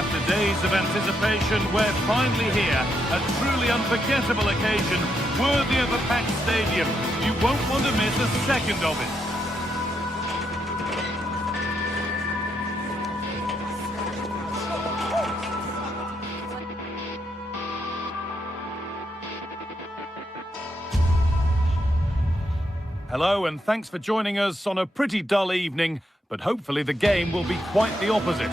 After days of anticipation, we're finally here. A truly unforgettable occasion, worthy of a packed stadium. You won't want to miss a second of it. Hello and thanks for joining us on a pretty dull evening, but hopefully the game will be quite the opposite.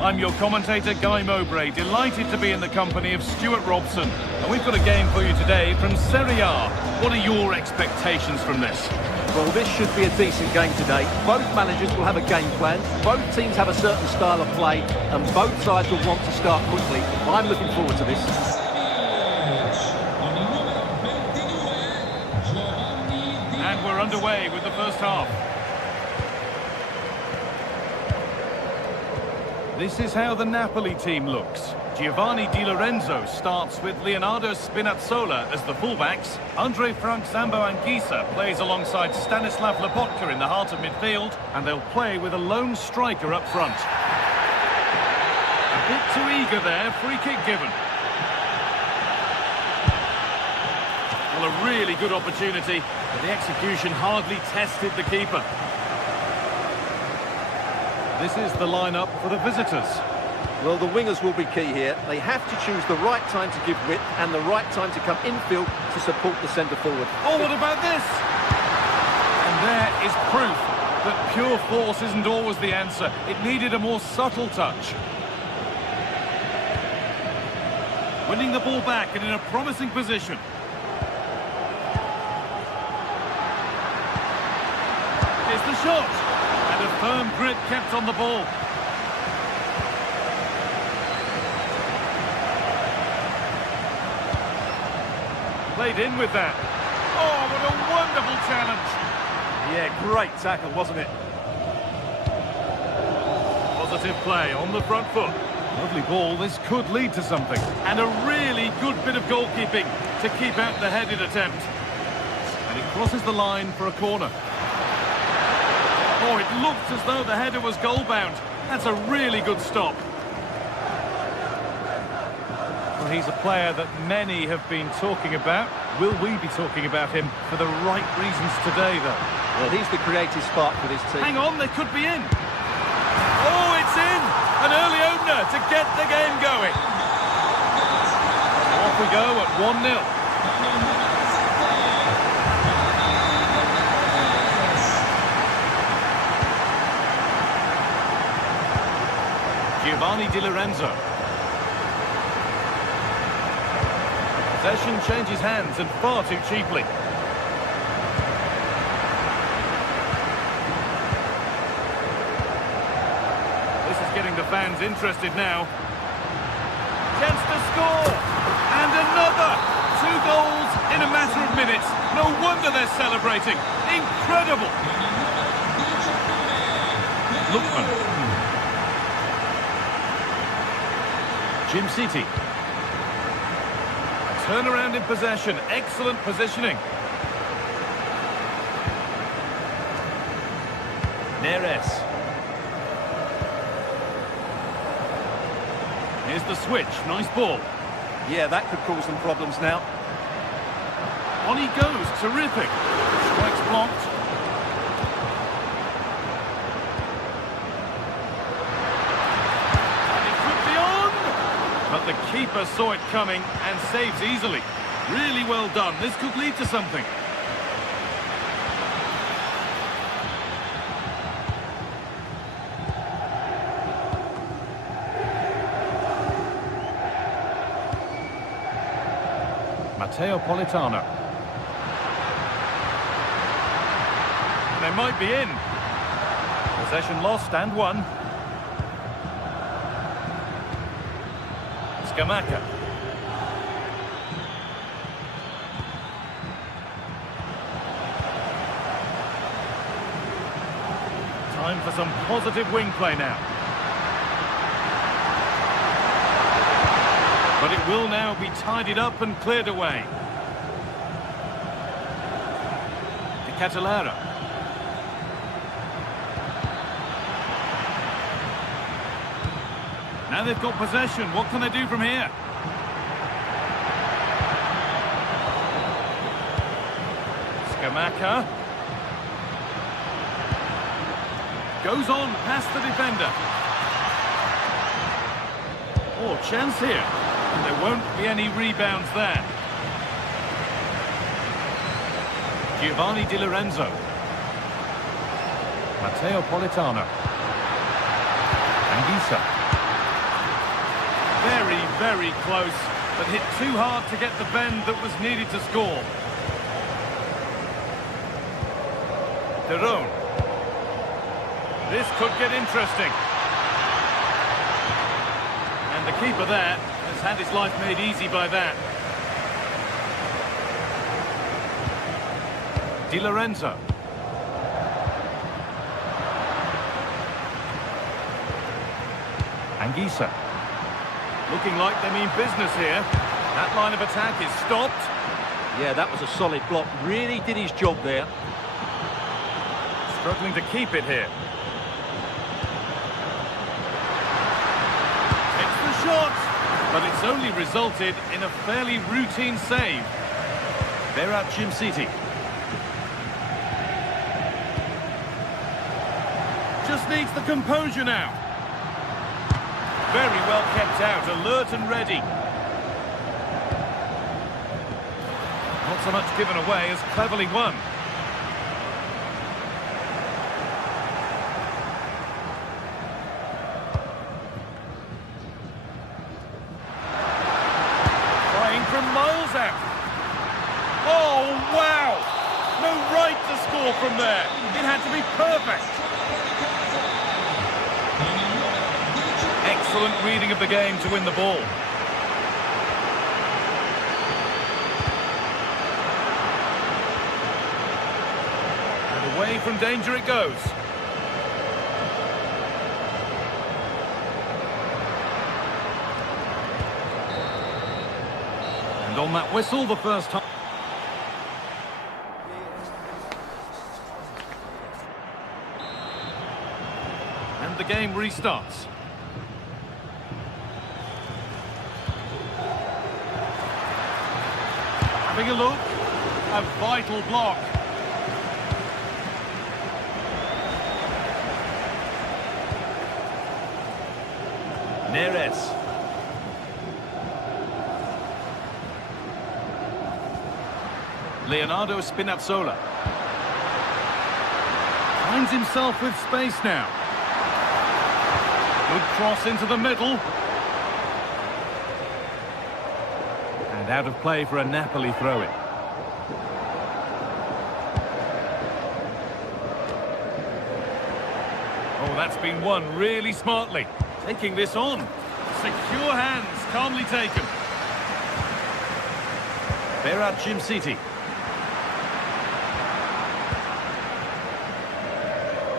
I'm your commentator, Guy Mowbray, delighted to be in the company of Stuart Robson. And we've got a game for you today from Serie A. What are your expectations from this? Well, this should be a decent game today. Both managers will have a game plan, both teams have a certain style of play, and both sides will want to start quickly. I'm looking forward to this. And we're underway with the first half. This is how the Napoli team looks. Giovanni Di Lorenzo starts with Leonardo Spinazzola as the fullbacks. Andre Frank Zambo Anguissa plays alongside Stanislav Lobotka in the heart of midfield, and they'll play with a lone striker up front. A bit too eager there, free kick given. Well, a really good opportunity, but the execution hardly tested the keeper. This is the lineup for the visitors. Well, the wingers will be key here. They have to choose the right time to give width and the right time to come infield to support the centre-forward. Oh, what about this? And there is proof that pure force isn't always the answer. It needed a more subtle touch. Winning the ball back and in a promising position. Here's the shot. And a firm grip kept on the ball. Played in with that. Oh, what a wonderful challenge. Yeah, great tackle, wasn't it? Positive play on the front foot. Lovely ball, this could lead to something. And a really good bit of goalkeeping to keep out the headed attempt. And it crosses the line for a corner. Oh, it looked as though the header was goal-bound. That's a really good stop. Well, he's a player that many have been talking about. Will we be talking about him for the right reasons today, though? Well, he's the creative spark for this team. Hang on, they could be in. Oh, it's in! An early opener to get the game going. Off we go at 1-0. Giovanni Di Lorenzo. Possession changes hands and far too cheaply. This is getting the fans interested now. Chance to score! And another! 2 goals in a matter of minutes. No wonder they're celebrating. Incredible! Lookman. Jim City. Turnaround in possession. Excellent positioning. Neres. Here's the switch. Nice ball. Yeah, that could cause some problems now. On he goes. Terrific. Strikes blocked. But the keeper saw it coming and saves easily. Really well done. This could lead to something. Matteo Politano. They might be in. Possession lost and won. Gamaka. Time for some positive wing play now. But it will now be tidied up and cleared away. De Catalara. Now they've got possession. What can they do from here? Skamaka. Goes on past the defender. Oh, chance here. And there won't be any rebounds there. Giovanni Di Lorenzo. Matteo Politano. Anguissa. Very, very close, but hit too hard to get the bend that was needed to score. Derone. This could get interesting. And the keeper there has had his life made easy by that. Di Lorenzo. Anguissa. Looking like they mean business here. That line of attack is stopped. Yeah, that was a solid block. Really did his job there. Struggling to keep it here. It's the shot, but it's only resulted in a fairly routine save. Berat Jimsiti. Just needs the composure now. Very well kept out, alert and ready. Not so much given away as cleverly won. Trying from miles out. Oh, wow! No right to score from there. It had to be perfect. Excellent reading of the game to win the ball. And away from danger it goes. And on that whistle, the first time. And the game restarts. Having a look, a vital block. Neres. Leonardo Spinazzola. Finds himself with space now. Good cross into the middle. And out of play for a Napoli throw-in. Oh, that's been won really smartly. Taking this on. Secure hands, calmly taken. Berat Jimsiti.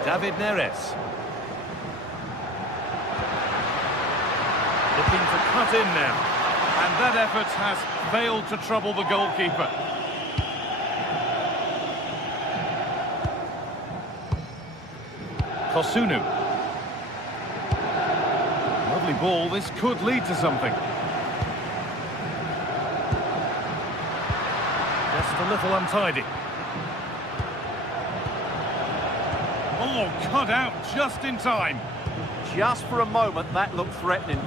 David Neres. Looking to cut in now. And that effort has failed to trouble the goalkeeper. Kosunu. Lovely ball, this could lead to something. Just a little untidy. Oh, cut out just in time. Just for a moment, that looked threatening.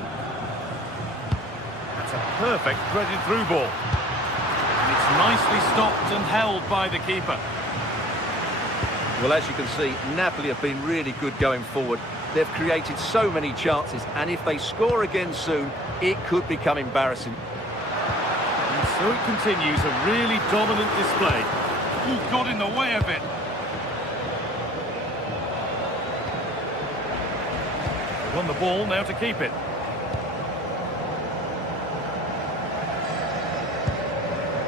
That's a perfect threaded through ball. And it's nicely stopped and held by the keeper. Well, as you can see, Napoli have been really good going forward. They've created so many chances, and if they score again soon, it could become embarrassing. And so it continues, a really dominant display. Ooh, got in the way of it. Won the ball, now to keep it.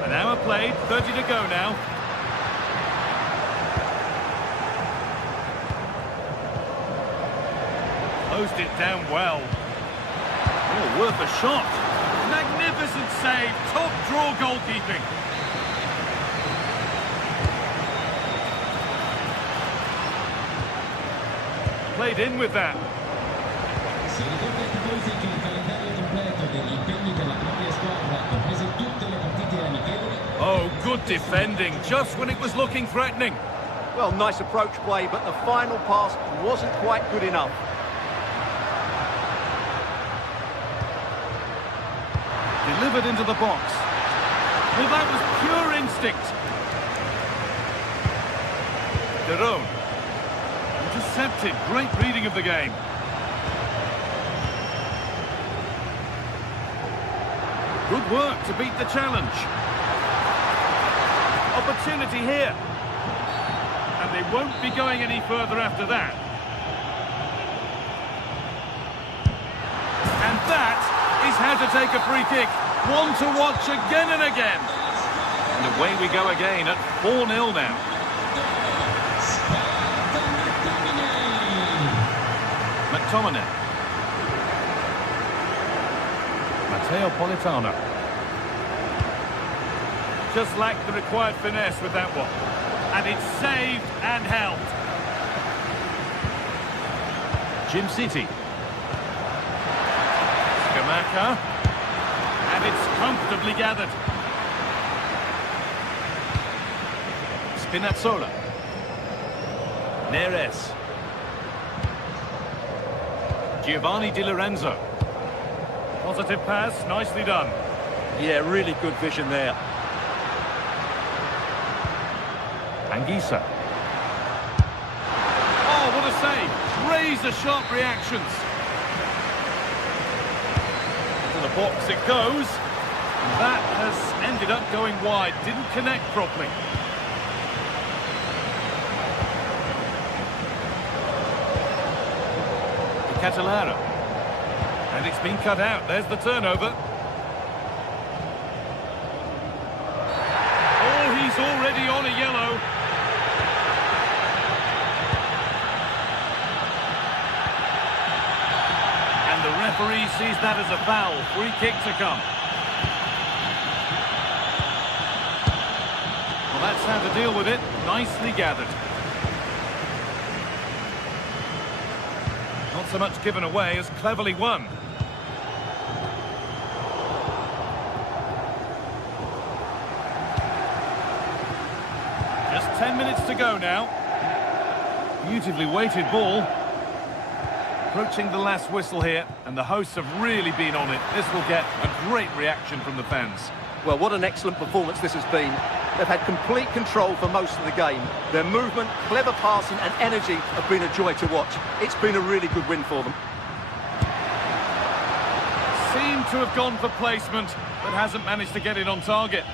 An hour played, 30 to go now. Closed it down well. Oh, worth a shot. Magnificent save, top draw goalkeeping. Played in with that. Si ricorda ai tifosi che il calendario completo degli impegni della propria squadra, comprese tutte le partite amichevoli. Oh, good defending, just when it was looking threatening. Well, nice approach play, but the final pass wasn't quite good enough. Delivered into the box. Well, that was pure instinct. Derone. Intercepted. Great reading of the game. Good work to beat the challenge. Opportunity here. And they won't be going any further after that. And that is how to take a free kick. One to watch again and again. And away we go again at 4-0 now. McTominay. Matteo Politano. Just lacked the required finesse with that one. And it's saved and held. Jim City. Skamaka. And it's comfortably gathered. Spinazzola. Neres. Giovanni Di Lorenzo. Positive pass, nicely done. Yeah, really good vision there. Anguissa. Oh, what a save. Razor-sharp reactions. To the box it goes. That has ended up going wide. Didn't connect properly. Catalara. And it's been cut out. There's the turnover. Oh, he's already on a yellow. And the referee sees that as a foul. Free kick to come. Well, that's how to deal with it. Nicely gathered. Not so much given away as cleverly won. Just 10 minutes to go now. Beautifully weighted ball. Approaching the last whistle here, and the hosts have really been on it. This will get a great reaction from the fans. Well, what an excellent performance this has been. They've had complete control for most of the game. Their movement, clever passing and energy have been a joy to watch. It's been a really good win for them. Seemed to have gone for placement, but hasn't managed to get it on target.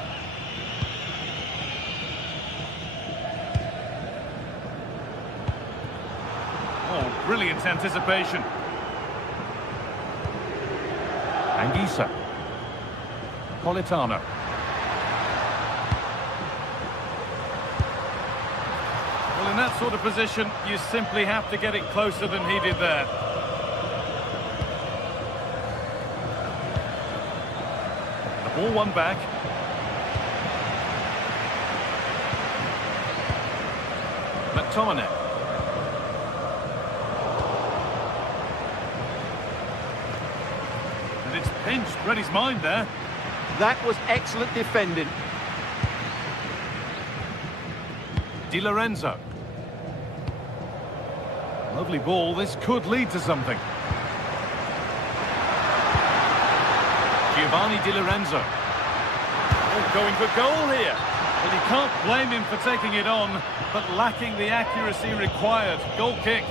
Oh, brilliant anticipation. Anguissa. Politano. Well, in that sort of position, you simply have to get it closer than he did there. The ball won back. McTominay. And it's pinched, read his mind there. That was excellent defending. Di Lorenzo. Lovely ball, this could lead to something. Giovanni Di Lorenzo. Oh, going for goal here. Well, you can't blame him for taking it on, but lacking the accuracy required. Goal kick.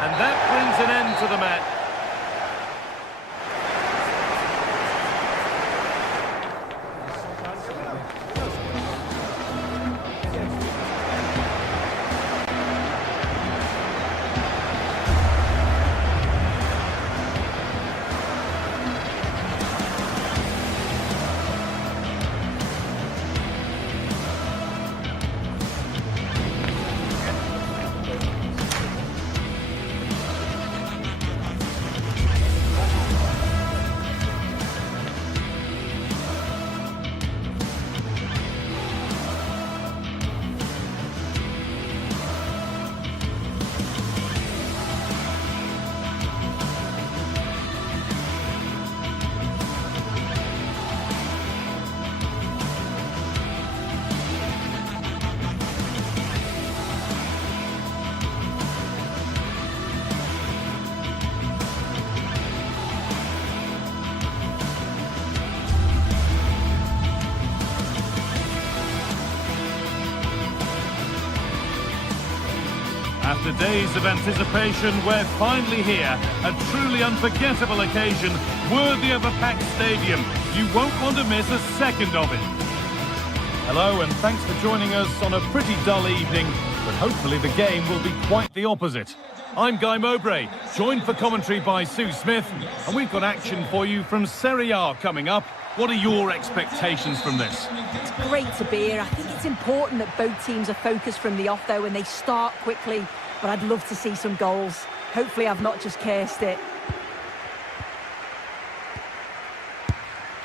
And that brings an end to the match. days of anticipation, we're finally here. A truly unforgettable occasion, worthy of a packed stadium. You won't want to miss a second of it. Hello, and thanks for joining us on a pretty dull evening, but hopefully the game will be quite the opposite. I'm Guy Mowbray, joined for commentary by Sue Smith, and we've got action for you from Serie A coming up. What are your expectations from this? It's great to be here. I think it's important that both teams are focused from the off, though, and they start quickly. But I'd love to see some goals. Hopefully I've not just cursed it.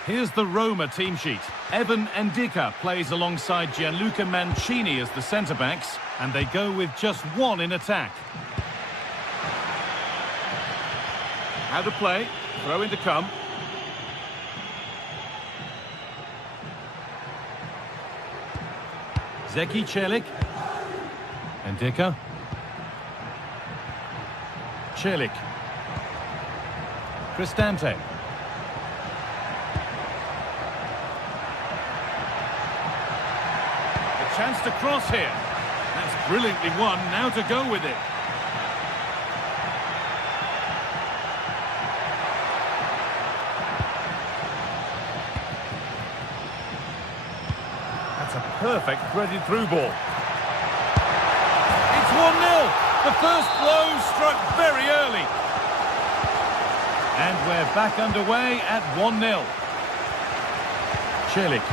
Here's the Roma team sheet. Evan Ndika plays alongside Gianluca Mancini as the centre-backs, and they go with just one in attack. How to play, throw in to come. Zeki Celik. Ndika. Celik. Cristante. A chance to cross here. That's brilliantly won, now to go with it. That's a perfect threaded through ball. It's 1-0. The first blow struck very early. And we're back underway at 1-0. Celik.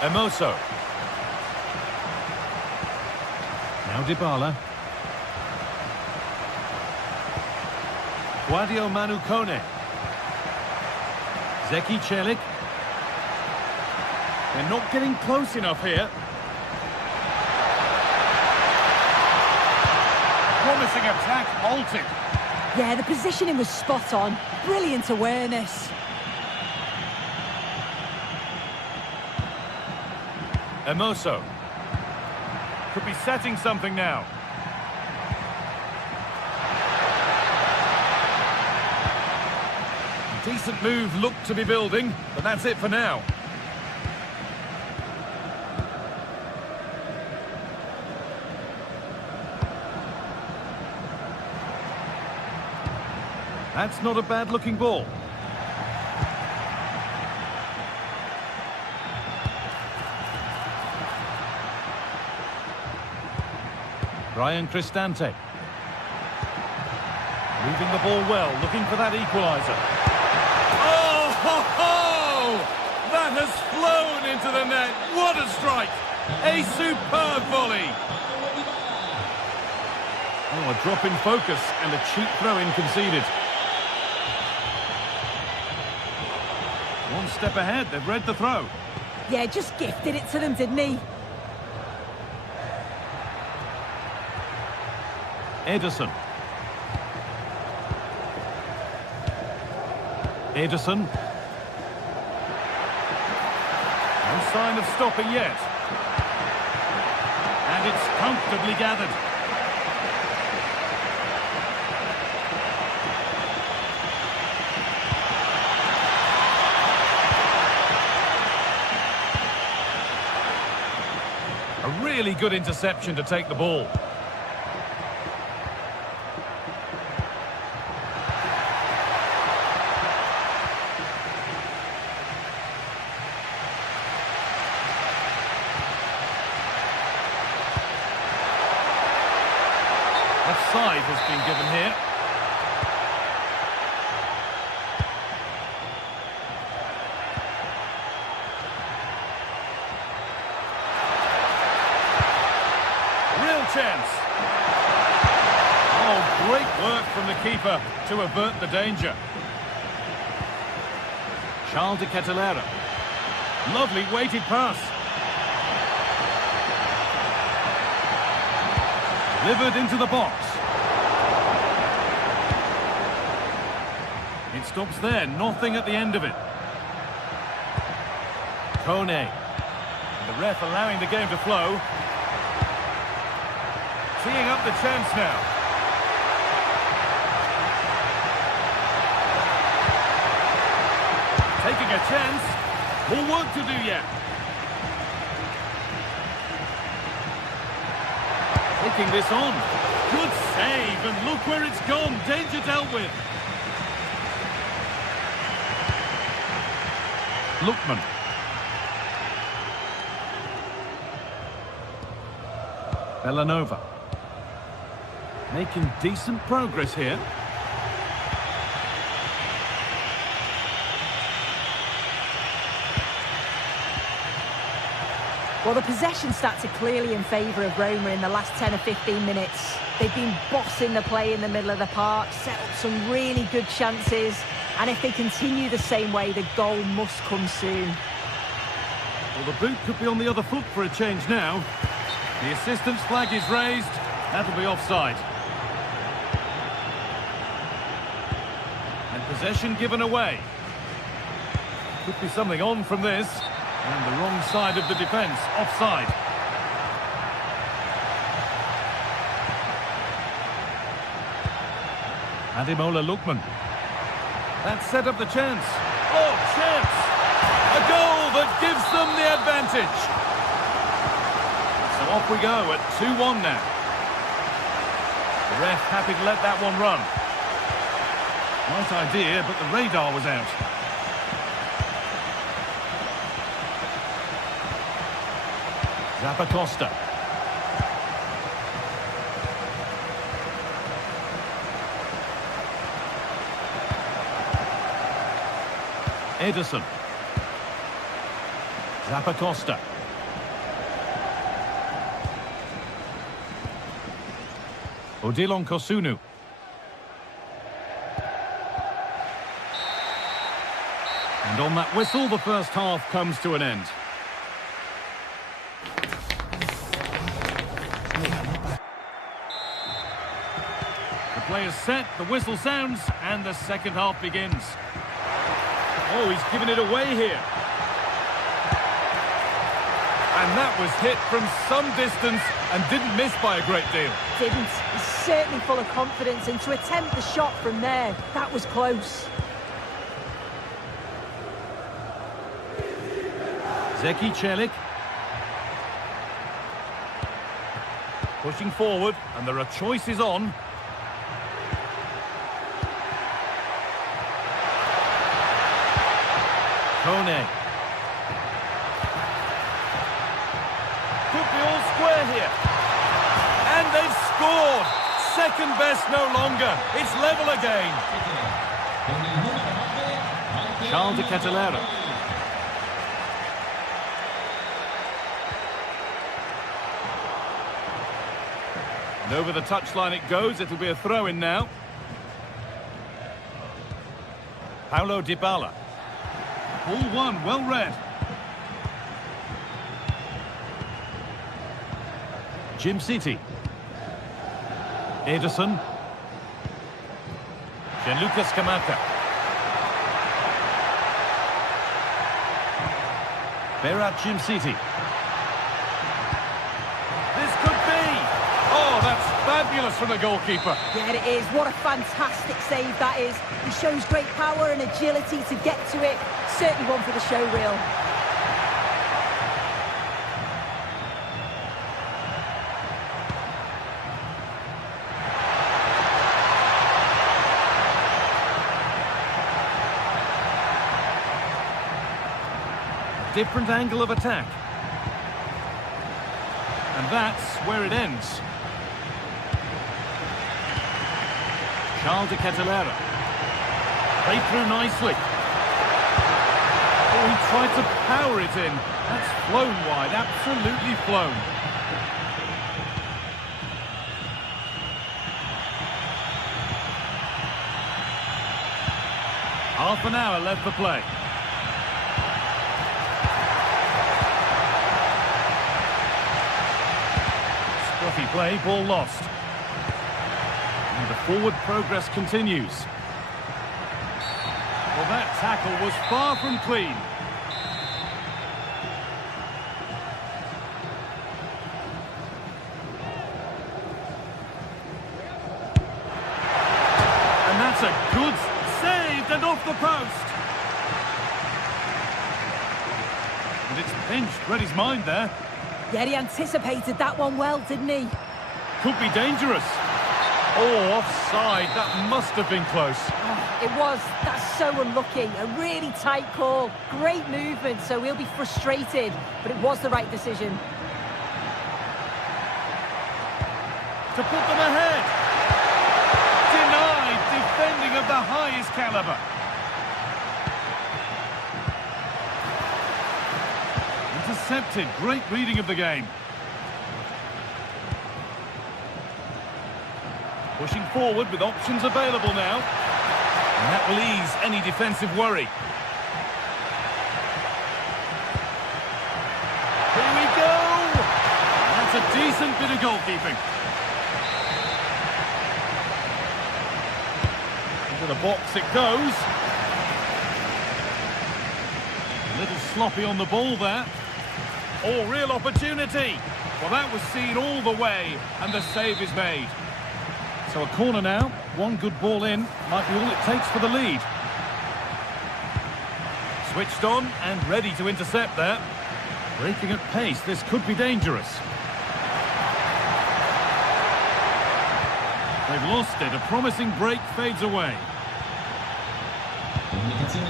Emoso. Now Dybala. Guadio Manu Kone. Zeki Celik. They're not getting close enough here. Promising attack halted. Yeah, the positioning was spot on. Brilliant awareness. Emoso. Could be setting something now. Decent move looked to be building, but that's it for now. That's not a bad-looking ball. Brian Cristante. Moving the ball well, looking for that equaliser. Oh, ho, ho! That has flown into the net. What a strike! A superb volley. Oh, a drop in focus and a cheap throw-in conceded. One step ahead, they've read the throw. Yeah, just gifted it to them, didn't he? Ederson. Ederson. No sign of stopping yet. And it's comfortably gathered. A really good interception to take the ball. Offside has been given here. Real chance. Oh, great work from the keeper to avert the danger. Charles de Kettelera. Lovely weighted pass. Delivered into the box. It stops there, nothing at the end of it. Kone. The ref allowing the game to flow. Teeing up the chance now. Taking a chance. More work to do yet. Taking this on. Good save, and look where it's gone. Danger dealt with. Lookman. Bellanova. Making decent progress here. Well, the possession stats are clearly in favour of Roma in the last 10 or 15 minutes. They've been bossing the play in the middle of the park, set up some really good chances, and if they continue the same way, the goal must come soon. Well, the boot could be on the other foot for a change now. The assistant's flag is raised. That'll be offside. And possession given away. Could be something on from this. And the wrong side of the defence, offside. Ademola Lookman. That set up the chance. Oh, chance! A goal that gives them the advantage. So off we go at 2-1 now. The ref happy to let that one run. Right idea, but the radar was out. Zappacosta. Ederson. Zappacosta. Odilon Kosunu. And on that whistle, the first half comes to an end. Players set, the whistle sounds, and the second half begins. Oh, he's given it away here. And that was hit from some distance and didn't miss by a great deal. Didn't. He's certainly full of confidence, and to attempt the shot from there, that was close. Zeki Celik. Pushing forward, and there are choices on. Kone. Could be all square here. And they've scored. Second best no longer. It's level again. Charles de Catalera. And over the touchline it goes. It'll be a throw-in now. Paulo Dybala. Ball one, well read. Jim City. Ederson. Gianluca Scamacca. Berat Jim City. This could be. Oh, that's fabulous from the goalkeeper. Yeah, it is. What a fantastic save that is. He shows great power and agility to get to it. Certainly one for the show reel. Different angle of attack. And that's where it ends. Charles de Catalera. Played through nicely. Oh, he tried to power it in. That's flown wide, absolutely flown. Half an hour left for play. Scruffy play, ball lost. And the forward progress continues. Well, that tackle was far from clean. And that's a good save and off the post. And it's pinched, read his mind there. Yeah, he anticipated that one well, didn't he? Could be dangerous. Oh, offside. That must have been close. Oh, it was. That's so unlucky. A really tight call. Great movement, so he'll be frustrated. But it was the right decision. To put them ahead. Denied. Defending of the highest caliber. Intercepted. Great reading of the game. Pushing forward with options available now. And that will ease any defensive worry. Here we go! That's a decent bit of goalkeeping. Into the box it goes. A little sloppy on the ball there. Oh, real opportunity. Well, that was seen all the way, and the save is made. So a corner now, one good ball in, might be all it takes for the lead. Switched on and ready to intercept there. Breaking at pace, this could be dangerous. They've lost it, a promising break fades away.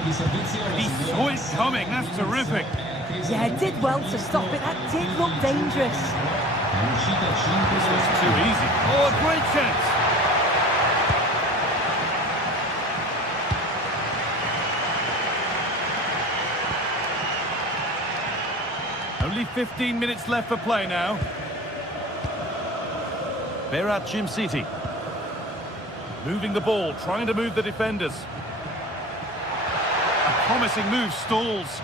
He saw it coming, that's terrific. Yeah, did well to stop it, that did look dangerous. This was too easy. Oh, a great chance. Only 15 minutes left for play now. Berat City. Moving the ball, trying to move the defenders. A promising move stalls.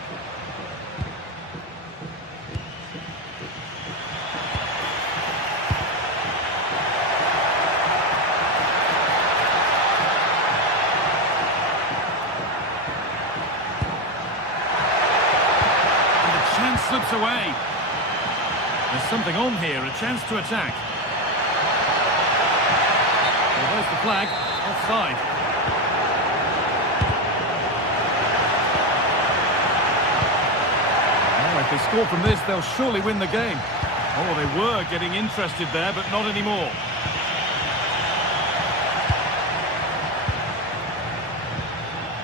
Slips away. There's something on here, a chance to attack. Well, there's the flag, offside. Oh, if they score from this, they'll surely win the game. Oh, they were getting interested there, but not anymore.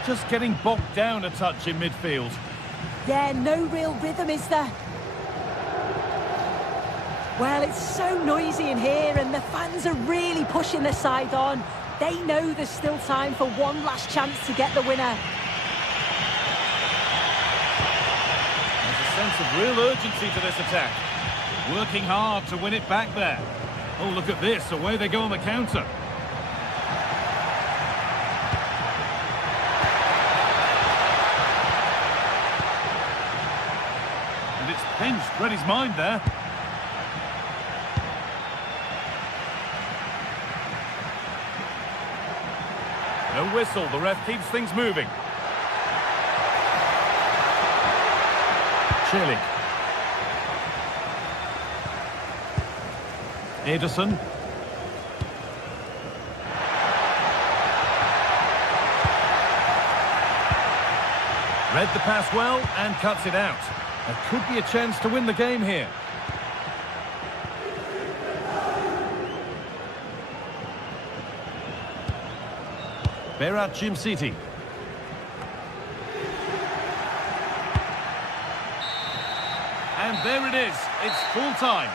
Just getting bogged down a touch in midfield. Yeah, no real rhythm, is there? Well, it's so noisy in here and the fans are really pushing their side on. They know there's still time for one last chance to get the winner. There's a sense of real urgency to this attack. Working hard to win it back there. Oh, look at this. Away they go on the counter. Pinched, read his mind there. No whistle, the ref keeps things moving. Celik. Ederson. Read the pass well and cuts it out. There could be a chance to win the game here. Berat City. And there it is. It's full time.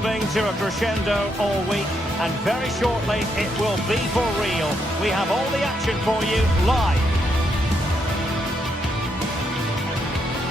building to a crescendo all week, and very shortly it will be for real. We have all the action for you live.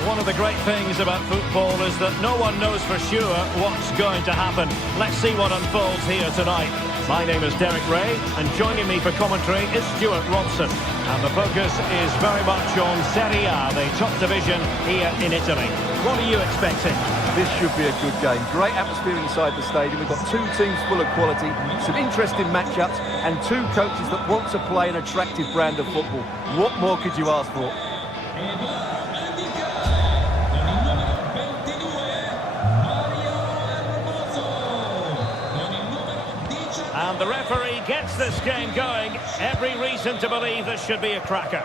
One of the great things about football is that no one knows for sure what's going to happen. Let's see what unfolds here tonight. My name is Derek Ray, and joining me for commentary is Stuart Robson. And the focus is very much on Serie A, the top division here in Italy. What are you expecting? This should be a good game. Great atmosphere inside the stadium. We've got two teams full of quality, some interesting matchups, and two coaches that want to play an attractive brand of football. What more could you ask for? And the referee gets this game going. Every reason to believe this should be a cracker.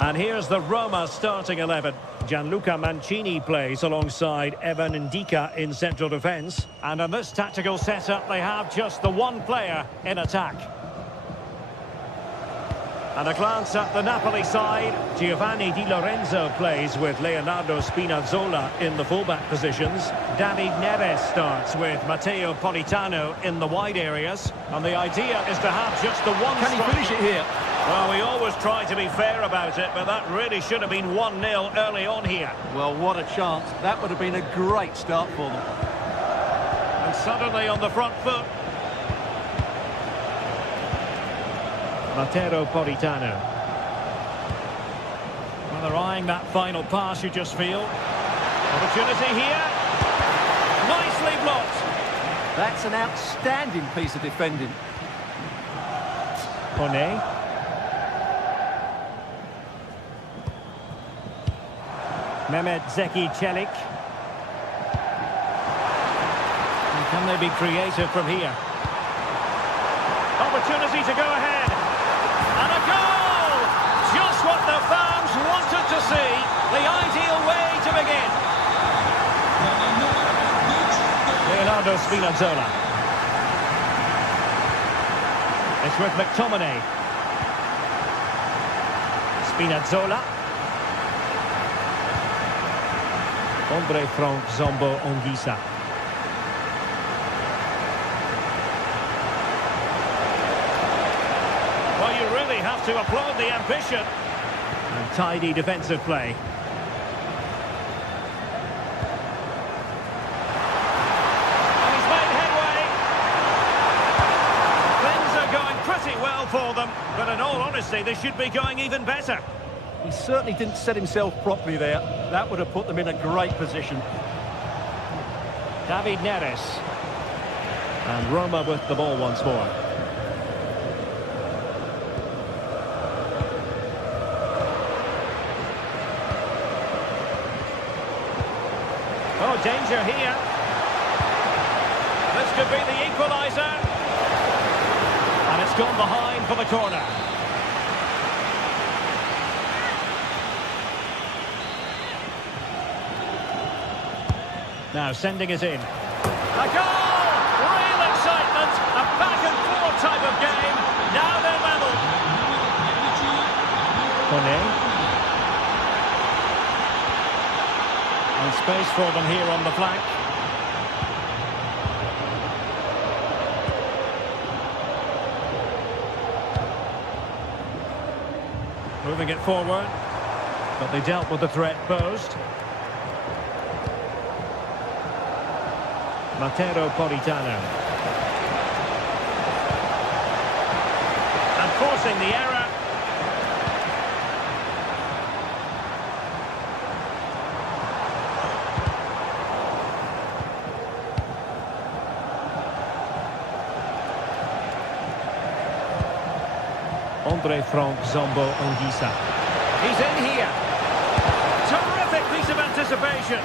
And here's the Roma starting 11. Gianluca Mancini plays alongside Evan Ndika in central defence. And in this tactical setup, they have just the one player in attack. And a glance at the Napoli side. Giovanni Di Lorenzo plays with Leonardo Spinazzola in the fullback positions. David Neres starts with Matteo Politano in the wide areas. And the idea is to have just the one Can he finish it here? Well, we always try to be fair about it, but that really should have been 1-0 early on here. Well, what a chance. That would have been a great start for them. And suddenly on the front foot. Matteo Politano. Well, they're eyeing that final pass, you just feel. Opportunity here. Nicely blocked. That's an outstanding piece of defending. Kone. Mehmet Zeki Çelik. And can they be creative from here? Opportunity to go ahead. And a goal! Just what the fans wanted to see. The ideal way to begin. Leonardo Spinazzola. It's with McTominay. Spinazzola. Andre Frank Zombo Ongisa. Well, you really have to applaud the ambition. And tidy defensive play. And he's made headway. Things are going pretty well for them, but in all honesty, they should be going even better. He certainly didn't set himself properly there. That would have put them in a great position. David Neres. And Roma with the ball once more. Oh, danger here. This could be the equaliser. And it's gone behind for the corner. Now sending it in. A goal! Real excitement! A back-and-forth type of game. Now they're level. Kone. And space for them here on the flank. Moving it forward. But they dealt with the threat posed. Matteo Politano. And forcing the error. Andre Frank Zombo Ongisa. He's in here. Terrific piece of anticipation.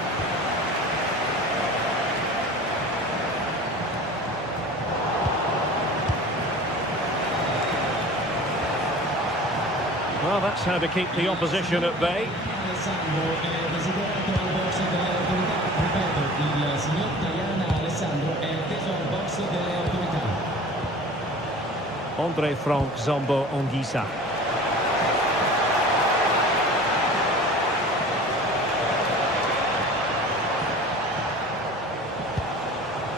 Well, that's how to keep the opposition at bay. Andre Frank Zombo Ongisa.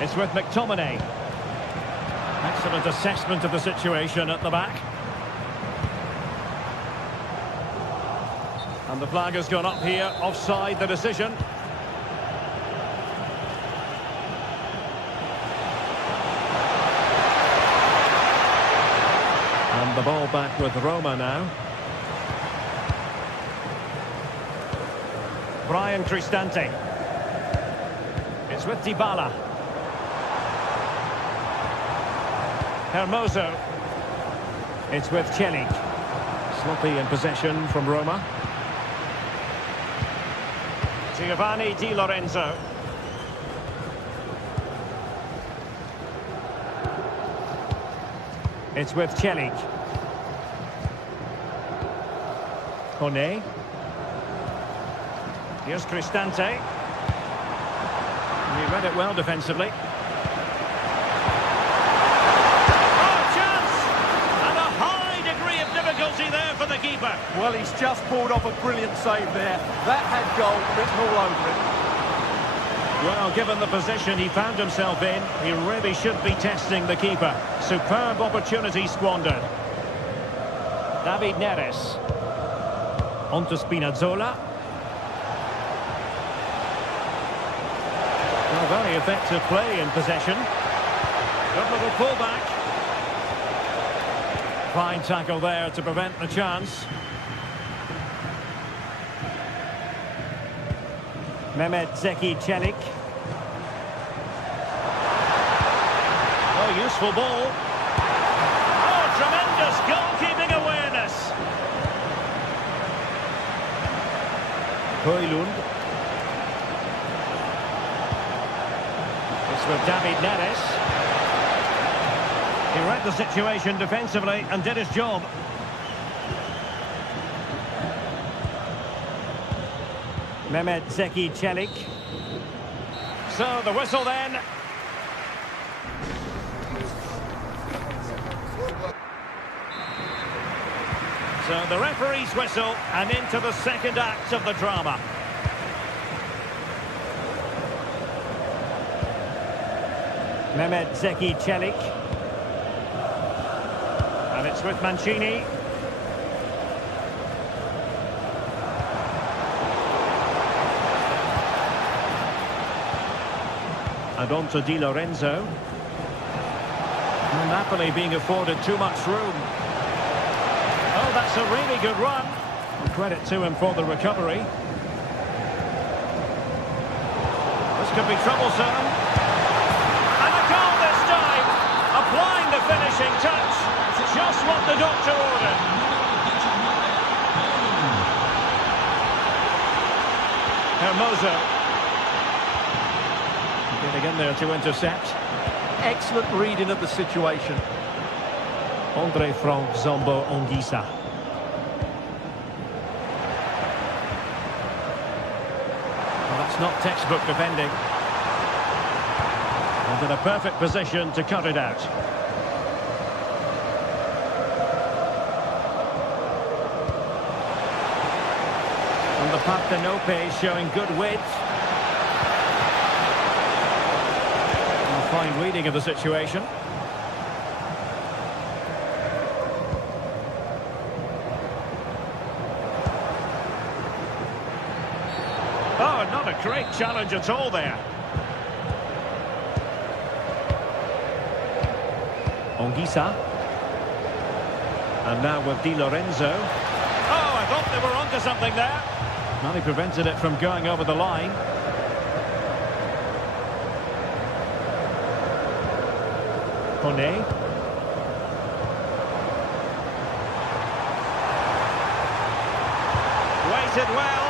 It's with McTominay. Excellent assessment of the situation at the back. And the flag has gone up here, offside the decision. And the ball back with Roma now. Brian Cristante. It's with Dybala. Hermoso. It's with Celik. Sloppy in possession from Roma. Giovanni Di Lorenzo. It's with Celik. Kone. Here's Cristante. He read it well defensively. Oh, chance! And a high degree of difficulty there for the keeper. Well, he's just pulled off a brilliant save there. That had goal written all over it. Well, given the position he found himself in, he really should be testing the keeper. Superb opportunity squandered. David Neres. On to Spinazzola. Well, very effective play in possession. Good little pullback. Fine tackle there to prevent the chance. Mehmet Zeki Celik. Oh, useful ball. Oh, tremendous goalkeeping awareness. Højlund. It's with David Neres. He read the situation defensively and did his job. Mehmet Zeki Celik. So the whistle then. So the referee's whistle and into the second act of the drama. Mehmet Zeki Celik. And it's with Mancini. And on to Di Lorenzo. Napoli being afforded too much room. Oh, that's a really good run. Credit to him for the recovery. This could be troublesome. And a goal this time. Applying the finishing touch. Just what the doctor ordered. Hermoso. Getting in there to intercept. Excellent reading of the situation. Andre Frank Zombo Ongisa. Well, that's not textbook defending. And in a perfect position to cut it out. And the Partenope showing good width. Fine reading of the situation. Oh, not a great challenge at all there. Ongisa. And now with Di Lorenzo. Oh, I thought they were onto something there. Well, he prevented it from going over the line. Kone. Waited well.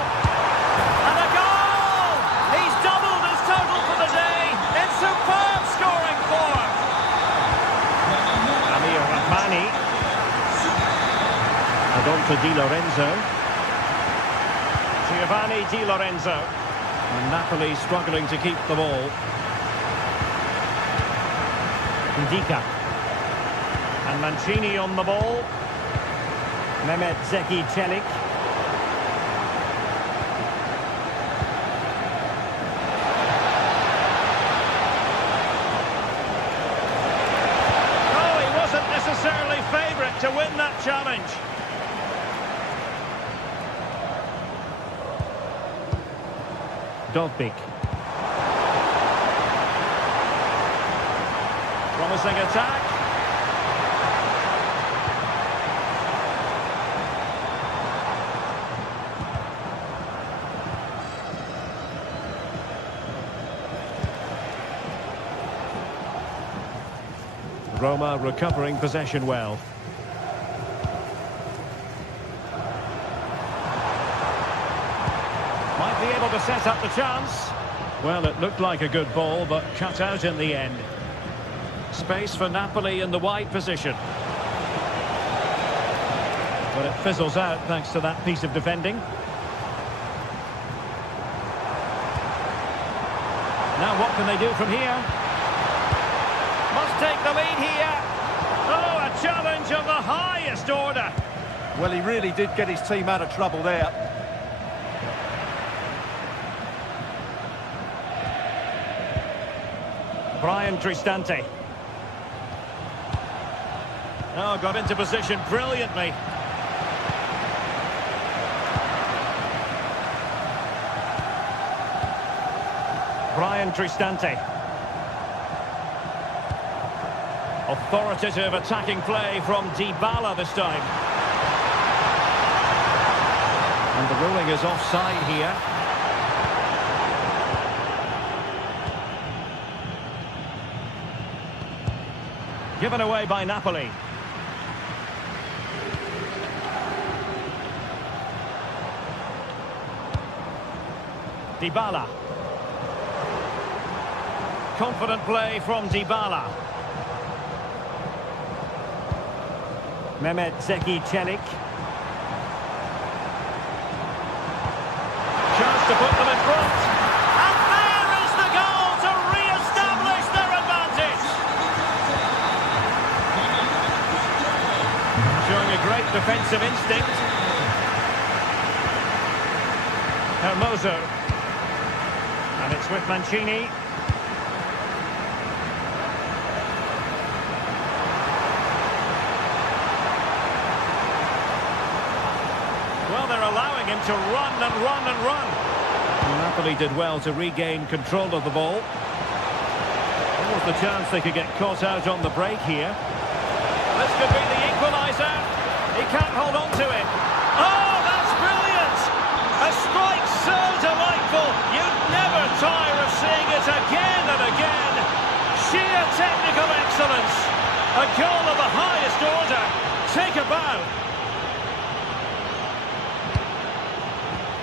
And a goal! He's doubled his total for the day in superb scoring form. Amir Rahmani. And on to Di Lorenzo. Giovanni Di Lorenzo. And Napoli struggling to keep the ball. Ndika. And Mancini on the ball. Mehmet Zeki Celik. Dovbik. Promising attack. Roma recovering possession well. Might be able to set up the chance. Well, it looked like a good ball, but cut out in the end. Space for Napoli in the wide position. But it fizzles out thanks to that piece of defending. Now what can they do from here? Must take the lead here. Oh, a challenge of the highest order. Well, he really did get his team out of trouble there. Brian Cristante. Oh, got into position brilliantly. Brian Cristante. Authoritative attacking play from Dybala this time. And the ruling is offside here. Given away by Napoli. Dybala. Confident play from Dybala. Mehmet Zeki Çelik. Chance to put them in front. And there is the goal to re-establish their advantage. Showing a great defensive instinct. Hermoso. And it's with Mancini. Well, they're allowing him to run and run and run. Napoli did well to regain control of the ball. Almost a chance they could get caught out on the break here. This could be the equaliser. He can't hold on to it. Oh, that's brilliant! A strike so delightful. You'd never tire of seeing it again and again. Sheer technical excellence. A goal of the highest order. Take a bow.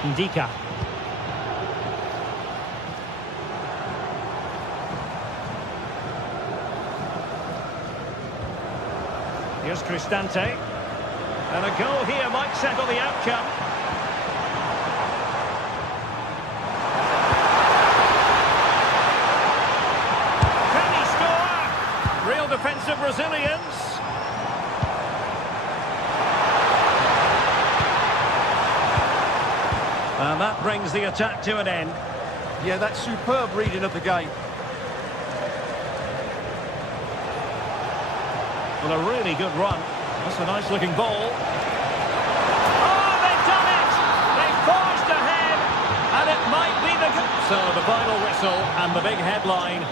Ndika. Here's Cristante. And a goal here might settle the outcome. Can he score? Real defensive resilience. And that brings the attack to an end. Yeah, that's superb reading of the game. Well, a really good run. That's a nice-looking ball. Oh, they've done it! They've forged ahead, and it might be the... So, the final whistle and the big headline.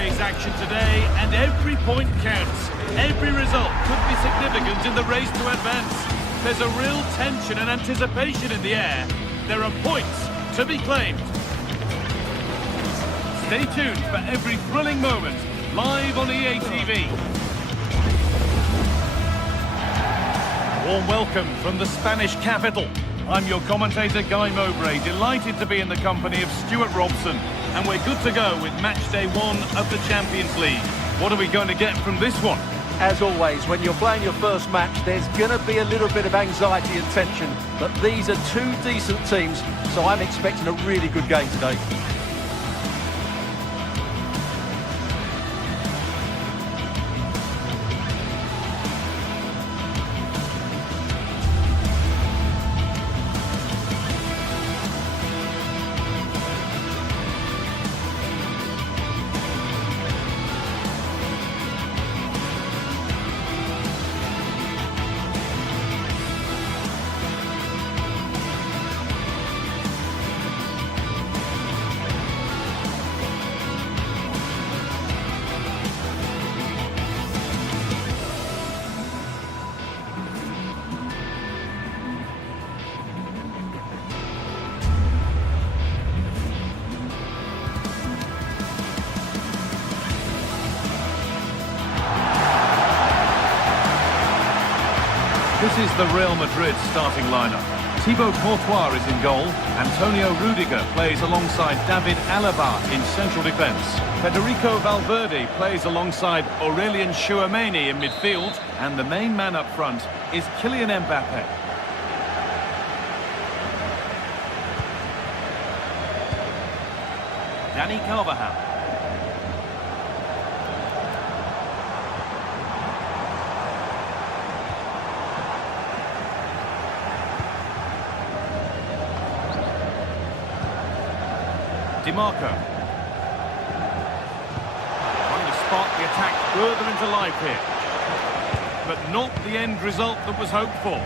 high-pace action today, and every point counts. Every result could be significant in the race to advance. There's a real tension and anticipation in the air. There are points to be claimed. Stay tuned for every thrilling moment, live on EA TV. Warm welcome from the Spanish capital. I'm your commentator, Guy Mowbray, delighted to be in the company of Stuart Robson. And we're good to go with match day 1 of the Champions League. What are we going to get from this one? As always, when you're playing your first match, there's going to be a little bit of anxiety and tension. But these are two decent teams, so I'm expecting a really good game today. This is the Real Madrid starting lineup. Thibaut Courtois is in goal. Antonio Rudiger plays alongside David Alaba in central defence. Federico Valverde plays alongside Aurelien Tchouameni in midfield. And the main man up front is Kylian Mbappe. Dani Carvajal. DiMarco. Trying to spark the attack further into life here. But not the end result that was hoped for.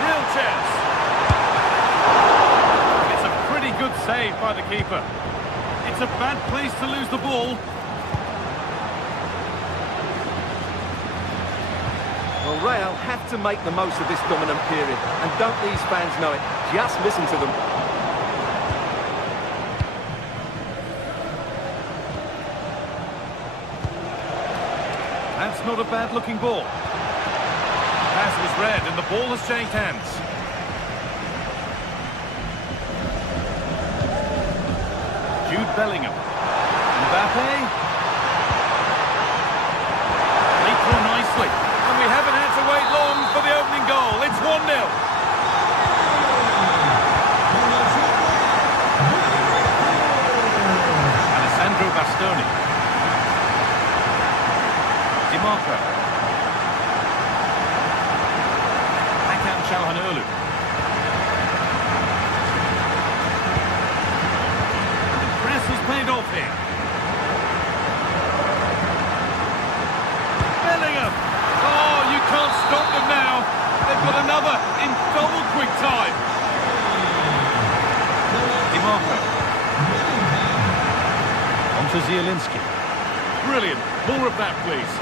Real chance. It's a pretty good save by the keeper. It's a bad place to lose the ball. Well, Real have to make the most of this dominant period. And don't these fans know it? Just listen to them. That's not a bad-looking ball. Pass was read and the ball has changed hands. Jude Bellingham. Mbappe. Played through nicely. And we haven't had to wait long for the opening goal. It's 1-0. Bastoni. DiMarco. Hakan Çalhanoğlu. The press has paid off here. Bellingham. Oh, you can't stop them now. They've got another in double quick time. DiMarco. To Zielinski. Brilliant. More of that, please.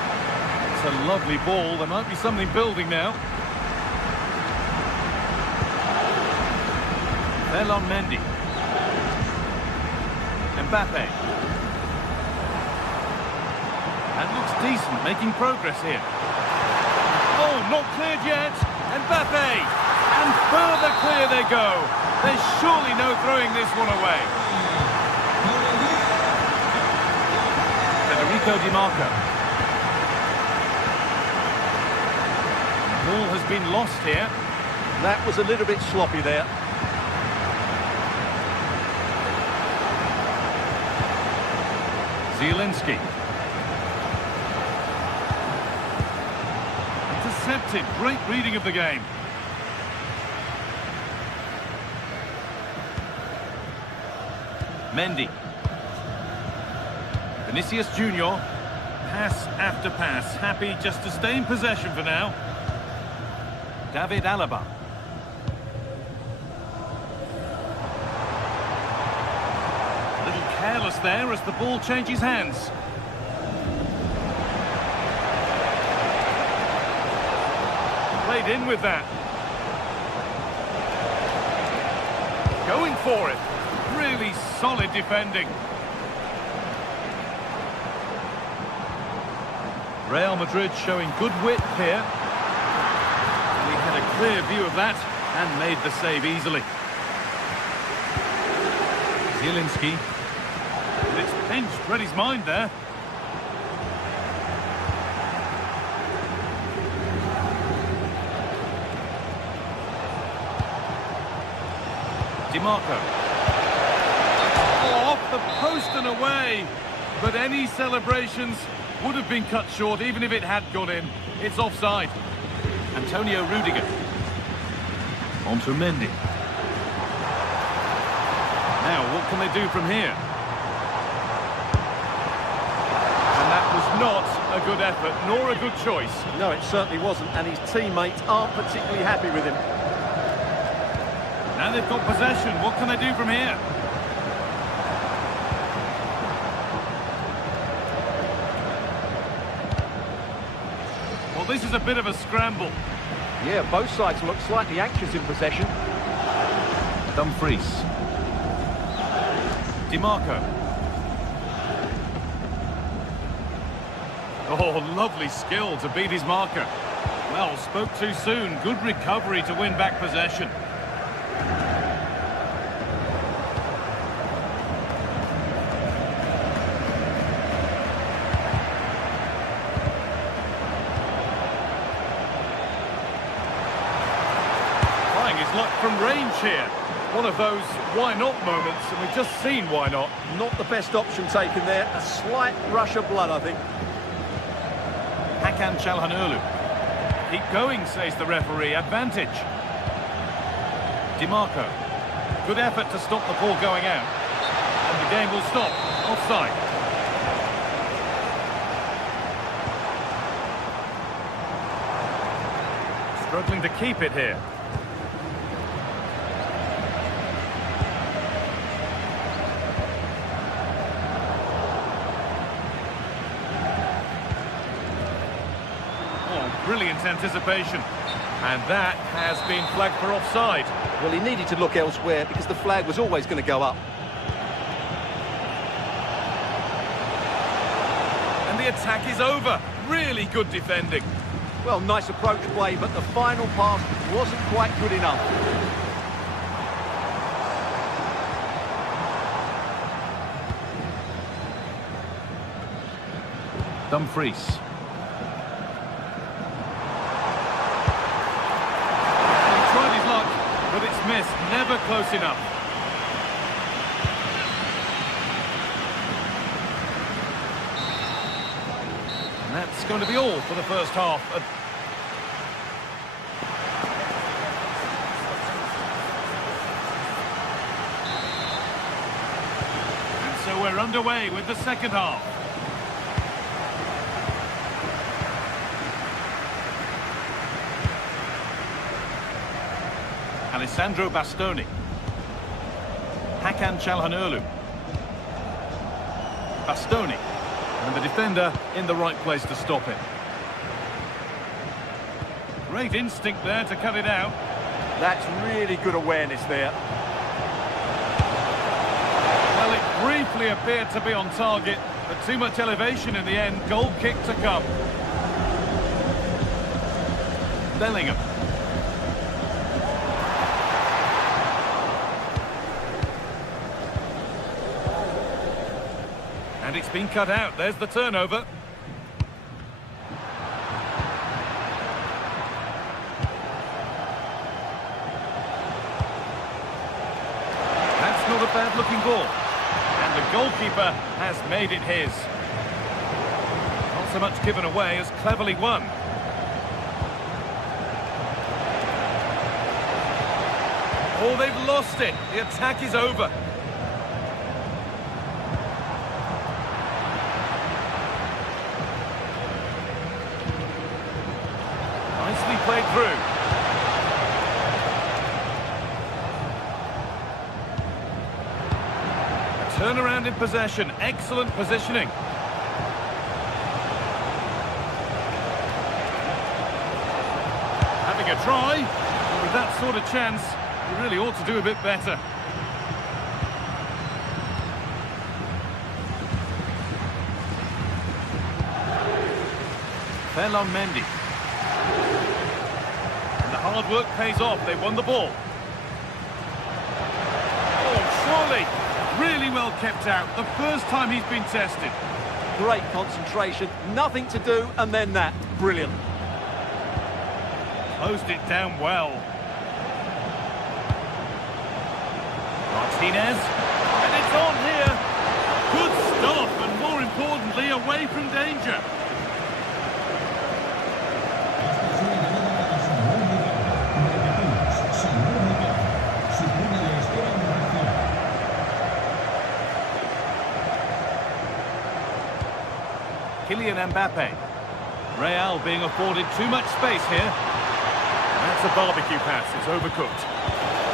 It's a lovely ball. There might be something building now. Ferland Mendy. Mbappe. That looks decent, making progress here. Oh, not cleared yet. Mbappe. And further clear they go. There's surely no throwing this one away. DiMarco. The ball has been lost here. That was a little bit sloppy there. Zielinski. Intercepted. Great reading of the game. Mendy. Vinicius Junior, pass after pass, happy just to stay in possession for now. David Alaba. careless there as the ball changes hands. Played in with that. Going for it. Really solid defending. Real Madrid showing good width here. And he had a clear view of that and made the save easily. Zielinski. But it's pinched, read his mind there. DiMarco. Oh, off the post and away. But any celebrations would have been cut short even if it had gone in. It's offside. Antonio Rudiger. On to Mendy. Now, what can they do from here? And that was not a good effort, nor a good choice. No, it certainly wasn't, and his teammates aren't particularly happy with him. Now they've got possession. What can they do from here? Well, this is a bit of a scramble. Yeah, both sides look slightly anxious in possession. Dumfries. DiMarco. Oh, lovely skill to beat his marker. Well, spoke too soon. Good recovery to win back possession. Trying his luck from range here. One of those why not moments, and we've just seen why not. Not the best option taken there. A slight rush of blood, I think. Hakan Çalhanoğlu. Keep going, says the referee. Advantage. DiMarco. Good effort to stop the ball going out. And the game will stop. Offside. Struggling to keep it here. Brilliant anticipation. And that has been flagged for offside. Well, he needed to look elsewhere because the flag was always going to go up. And the attack is over. Really good defending. Well, nice approach play, but the final pass wasn't quite good enough. Dumfries. But it's missed, never close enough. And that's going to be all for the first half. And so we're underway with the second half. Alessandro Bastoni. Hakan Çalhanoğlu. Bastoni. And the defender in the right place to stop it. Great instinct there to cut it out. That's really good awareness there. Well, it briefly appeared to be on target, but too much elevation in the end. Goal kick to come. Bellingham. And it's been cut out. There's the turnover. That's not a bad-looking ball. And the goalkeeper has made it his. Not so much given away as cleverly won. Oh, they've lost it. The attack is over. Nicely played through. A Turnaround in possession, excellent positioning. Having a try, with that sort of chance, you really ought to do a bit better. Mendy. And the hard work pays off, they won the ball. Oh, surely, really well kept out, the first time he's been tested. Great concentration, nothing to do, and then that. Brilliant. Closed it down well. Martinez, and it's on here. Good stuff, and more importantly, away from danger. Kylian Mbappe. Real being afforded too much space here. That's a barbecue pass, it's overcooked.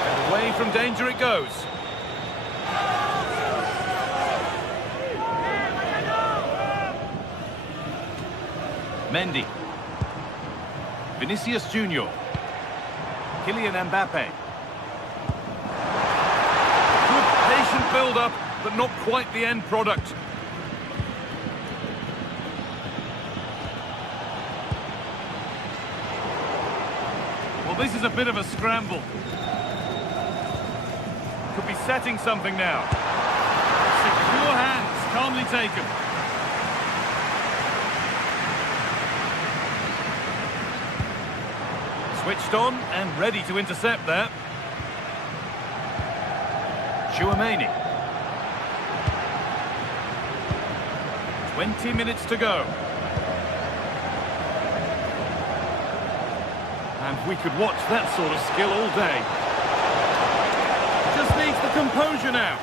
And away from danger it goes. Mendy. Vinicius Junior. Kylian Mbappe. Good patient build-up, but not quite the end product. Well, this is a bit of a scramble. Could be setting something now. Secure hands, calmly taken. Switched on and ready to intercept that. Chouameni. 20 minutes to go. And we could watch that sort of skill all day. Just needs the composure now.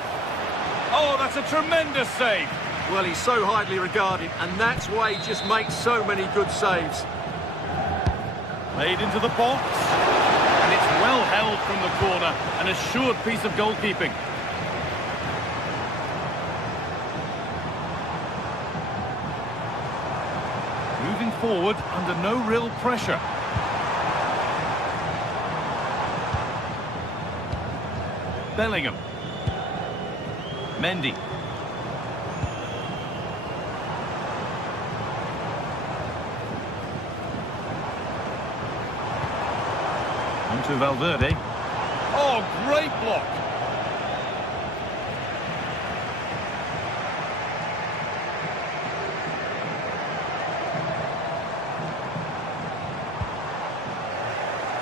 Oh, that's a tremendous save. Well, he's so highly regarded, and that's why he just makes so many good saves. Played into the box. And it's well held from the corner. An assured piece of goalkeeping. Moving forward under no real pressure. Bellingham. Mendy. On to Valverde. Oh, great block.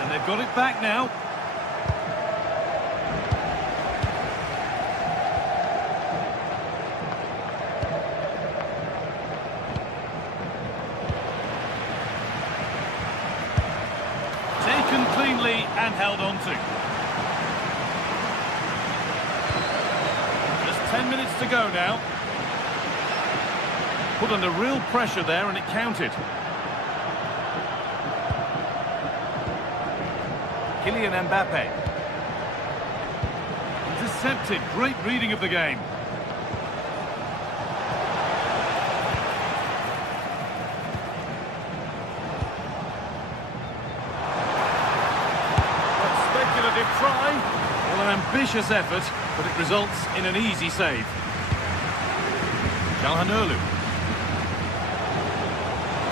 And they've got it back now. Cleanly and held on to. Just 10 minutes to go now. Put under real pressure there and it counted. Kylian Mbappe. Intercepted. Great reading of the game. Try. Well, an ambitious effort, but it results in an easy save. Calhanoglu.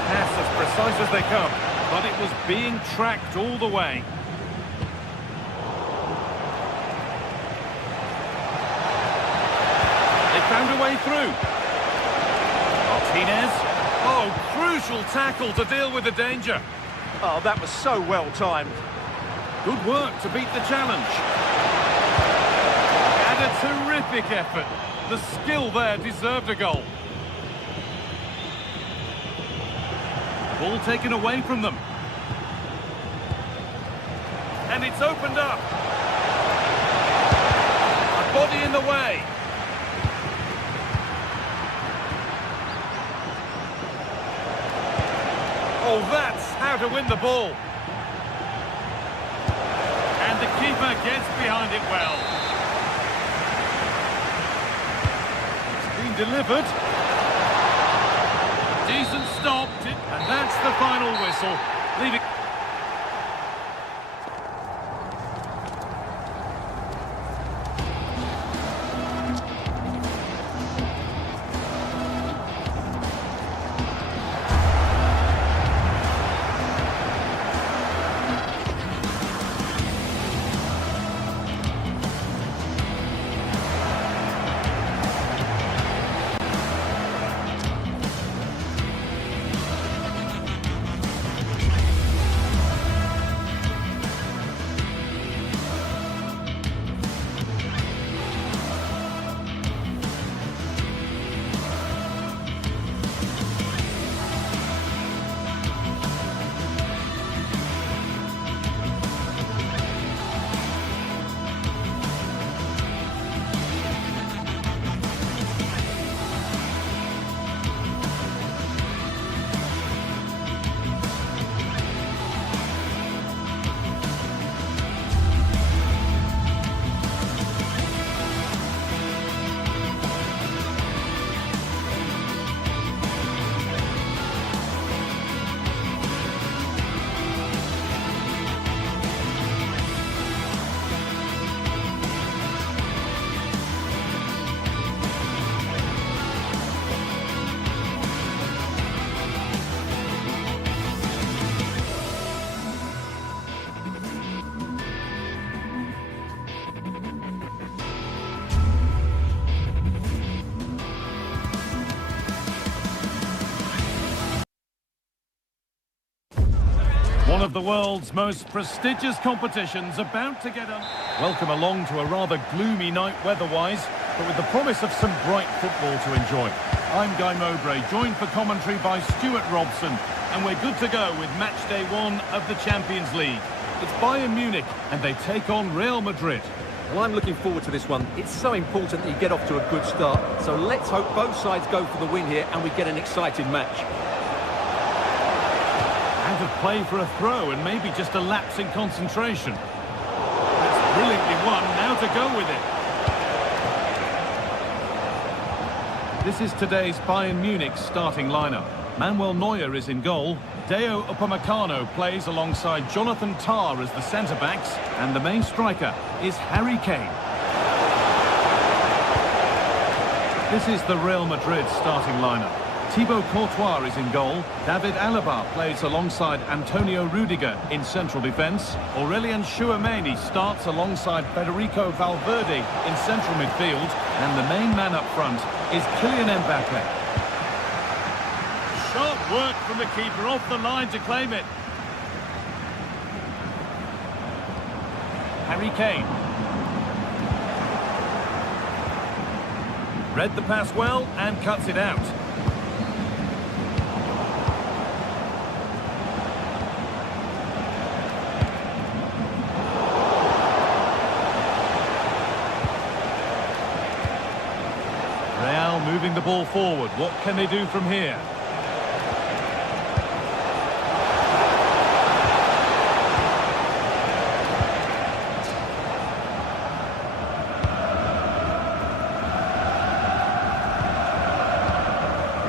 Pass as precise as they come, but it was being tracked all the way. They found a way through. Martinez. Oh, crucial tackle to deal with the danger. Oh, that was so well timed. Good work to beat the challenge. And a terrific effort. The skill there deserved a goal. Ball taken away from them. And it's opened up. A body in the way. Oh, that's how to win the ball. And the keeper gets behind it well. been delivered. Decent stop, and that's the final whistle. Leaving... One of the world's most prestigious competitions about to get on. Welcome along to a rather gloomy night weather-wise, but with the promise of some bright football to enjoy. I'm Guy Mowbray, joined for commentary by Stuart Robson, and we're good to go with match day 1 of the Champions League. It's Bayern Munich, and they take on Real Madrid. Well, I'm looking forward to this one. It's so important that you get off to a good start, so let's hope both sides go for the win here and we get an exciting match. Out of play for a throw and maybe just a lapse in concentration. That's brilliantly won, now to go with it. This is today's Bayern Munich starting lineup. Manuel Neuer is in goal. Deo Upamecano plays alongside Jonathan Tah as the centre-backs, and the main striker is Harry Kane. This is the Real Madrid starting lineup. Thibaut Courtois is in goal. David Alaba plays alongside Antonio Rudiger in central defence. Aurelien Tchouameni starts alongside Federico Valverde in central midfield. And the main man up front is Kylian Mbappe. Sharp work from the keeper off the line to claim it. Harry Kane. Read the pass well and cuts it out. Real moving the ball forward. What can they do from here?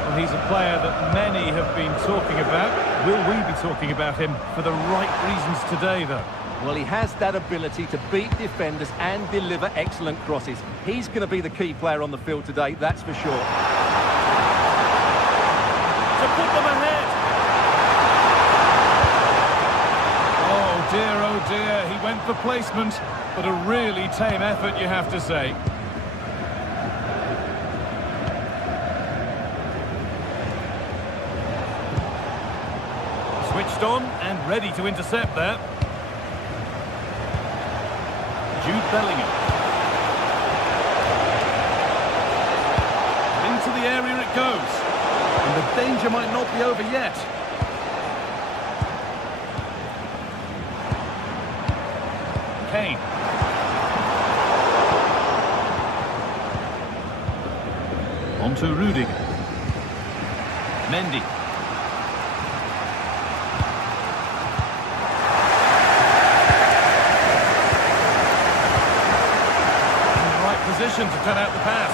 Well, he's a player that many have been talking about. Will we be talking about him for the right reasons today, though? Well, he has that ability to beat defenders and deliver excellent crosses. He's going to be the key player on the field today, that's for sure. To put them ahead. Oh dear, he went for placement, but a really tame effort, you have to say. Switched on and ready to intercept there. Jude Bellingham. Into the area it goes. And the danger might not be over yet. Kane. On to Rudiger. Mendy. Position to cut out the pass.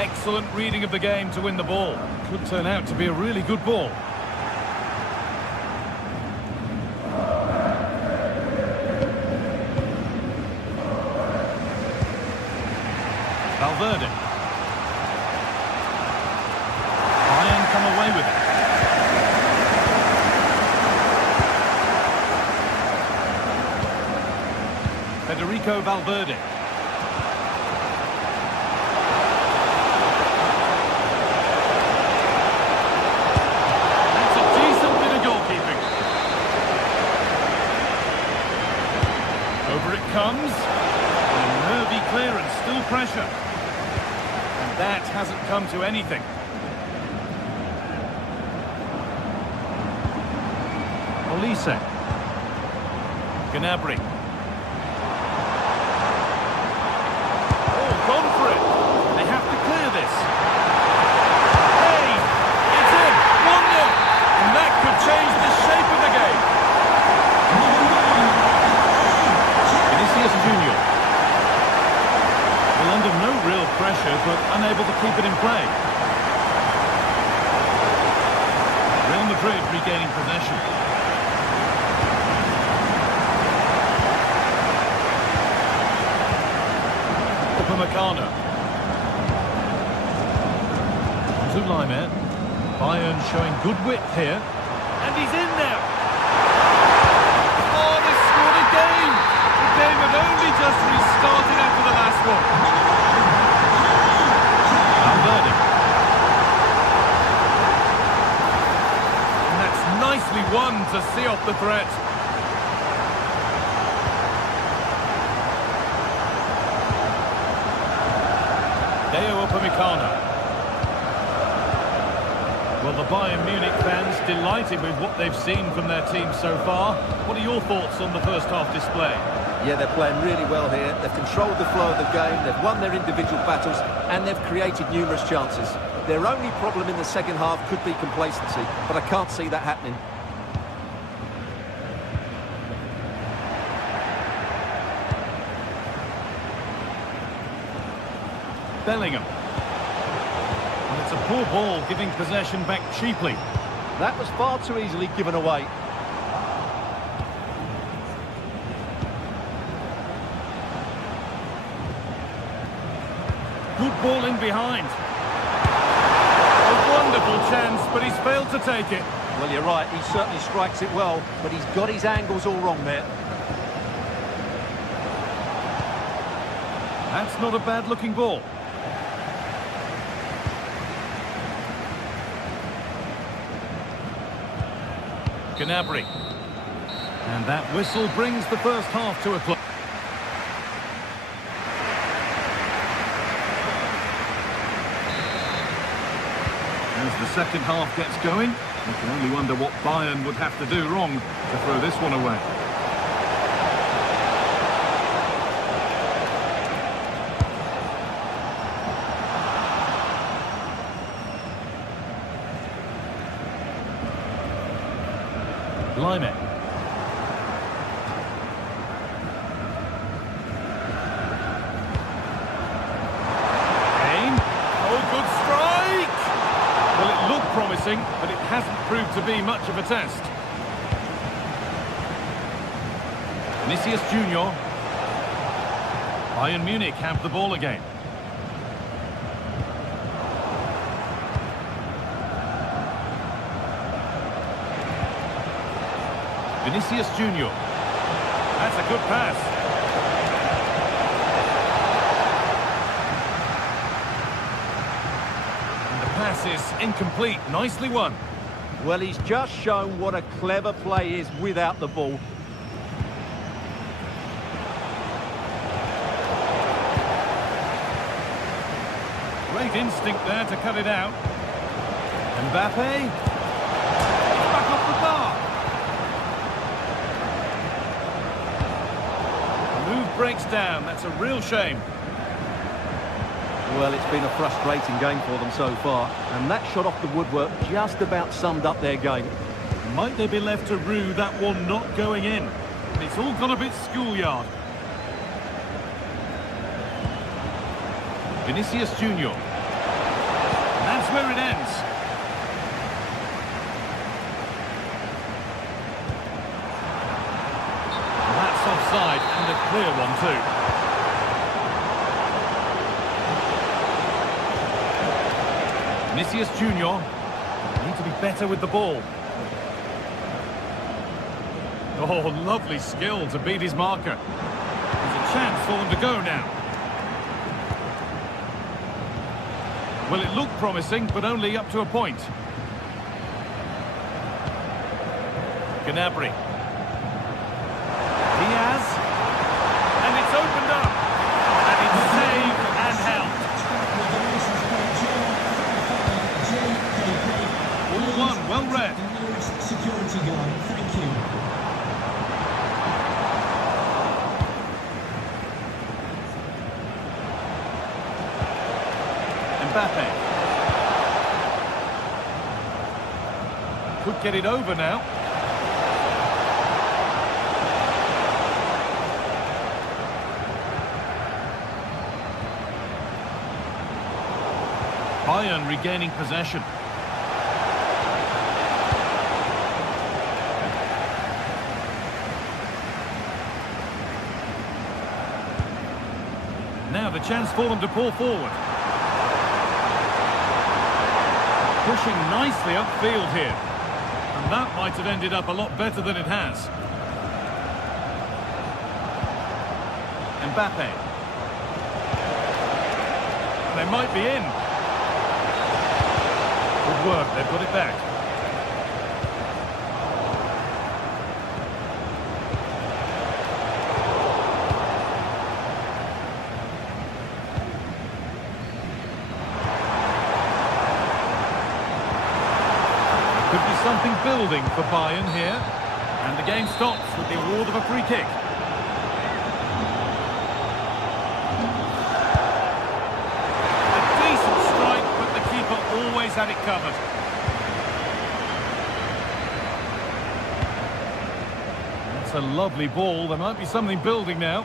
Excellent reading of the game to win the ball. Could turn out to be a really good ball. Valverde. Bayern come away with it. Federico Valverde. That's a decent bit of goalkeeping. Over it comes. And nervy clearance, still pressure. And that hasn't come to anything. Olise. Gnabry. Gone for it. They have to clear this. Hey, it's in. 1-0. And that could change the shape of the game. Vinicius Junior. Well, under no real pressure, but unable to keep it in play. Real Madrid regaining possession. Upamecano. To Laimer. Bayern showing good width here. And he's in there. Oh, they scored again. The game had only just restarted after the last one. Valverde. And that's nicely won to see off the threat. Upamecano. Well, the Bayern Munich fans delighted with what they've seen from their team so far. What are your thoughts on the first half display? Yeah, they're playing really well here. They've controlled the flow of the game, they've won their individual battles, and they've created numerous chances. Their only problem in the second half could be complacency, but I can't see that happening. Bellingham. And it's a poor ball, giving possession back cheaply. That was far too easily given away. Good ball in behind. A wonderful chance, but he's failed to take it. Well, you're right, he certainly strikes it well, but he's got his angles all wrong there. That's not a bad-looking ball. Gnabry. And that whistle brings the first half to a close. As the second half gets going, you can only wonder what Bayern would have to do wrong to throw this one away. Laimer. Kane. Oh, good strike! Well, it looked promising, but it hasn't proved to be much of a test. Vinicius Junior. Bayern Munich have the ball again. Vinicius Junior. That's a good pass. And the pass is incomplete. Nicely won. Well, he's just shown what a clever play is without the ball. Great instinct there to cut it out. Mbappe. It's back off the bar. Move breaks down. That's a real shame. Well, it's been a frustrating game for them so far, and that shot off the woodwork just about summed up their game. Might they be left to rue that one not going in? It's all gone a bit schoolyard. Vinicius Junior. where it ends. That's offside, and a clear one too. Vinicius Junior need to be better with the ball. Oh, lovely skill to beat his marker. There's a chance for them to go now. Well, it looked promising, but only up to a point. Gnabry. Diaz. And it's opened up. And it's saved and held. 1-1, well read. Security guard, thank you. Mbappe. Could get it over now. Bayern regaining possession. Now the chance for them to pull forward. Pushing nicely upfield here. And that might have ended up a lot better than it has. Mbappe. They might be in. Good work, they've got it back. Could be something building for Bayern here. And the game stops with the award of a free kick. A decent strike, but the keeper always had it covered. That's a lovely ball. There might be something building now.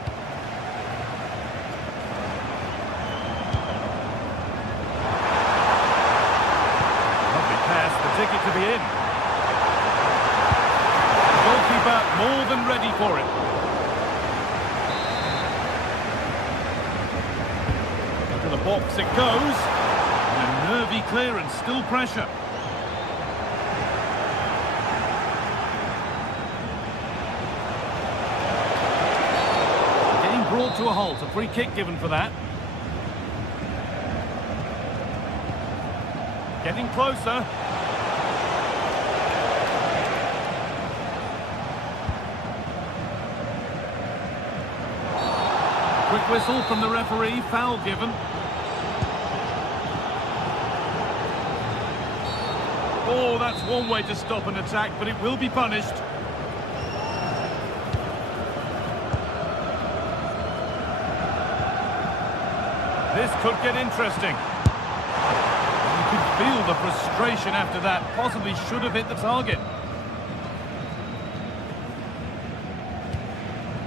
Ticket to be in. The goalkeeper more than ready for it. Into the box it goes. And a nervy clearance, still pressure. Getting brought to a halt, a free kick given for that. Getting closer. Quick whistle from the referee, foul given. Oh, that's one way to stop an attack, but it will be punished. This could get interesting. You can feel the frustration after that, possibly should have hit the target.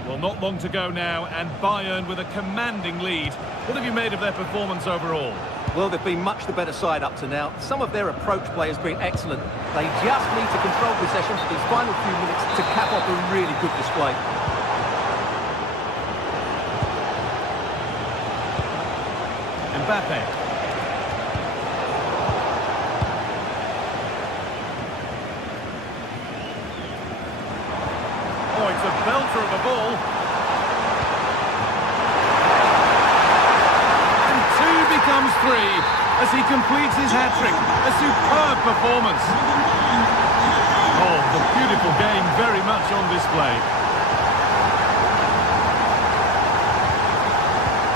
Well, not long to go now, and Bayern with a commanding lead. What have you made of their performance overall? Well, they've been much the better side up to now. Some of their approach play has been excellent. They just need to control possession for these final few minutes to cap off a really good display. Mbappe. Oh, it's a belter of a ball. And two becomes three as he completes his hat-trick. A superb performance. Oh, the beautiful game very much on display.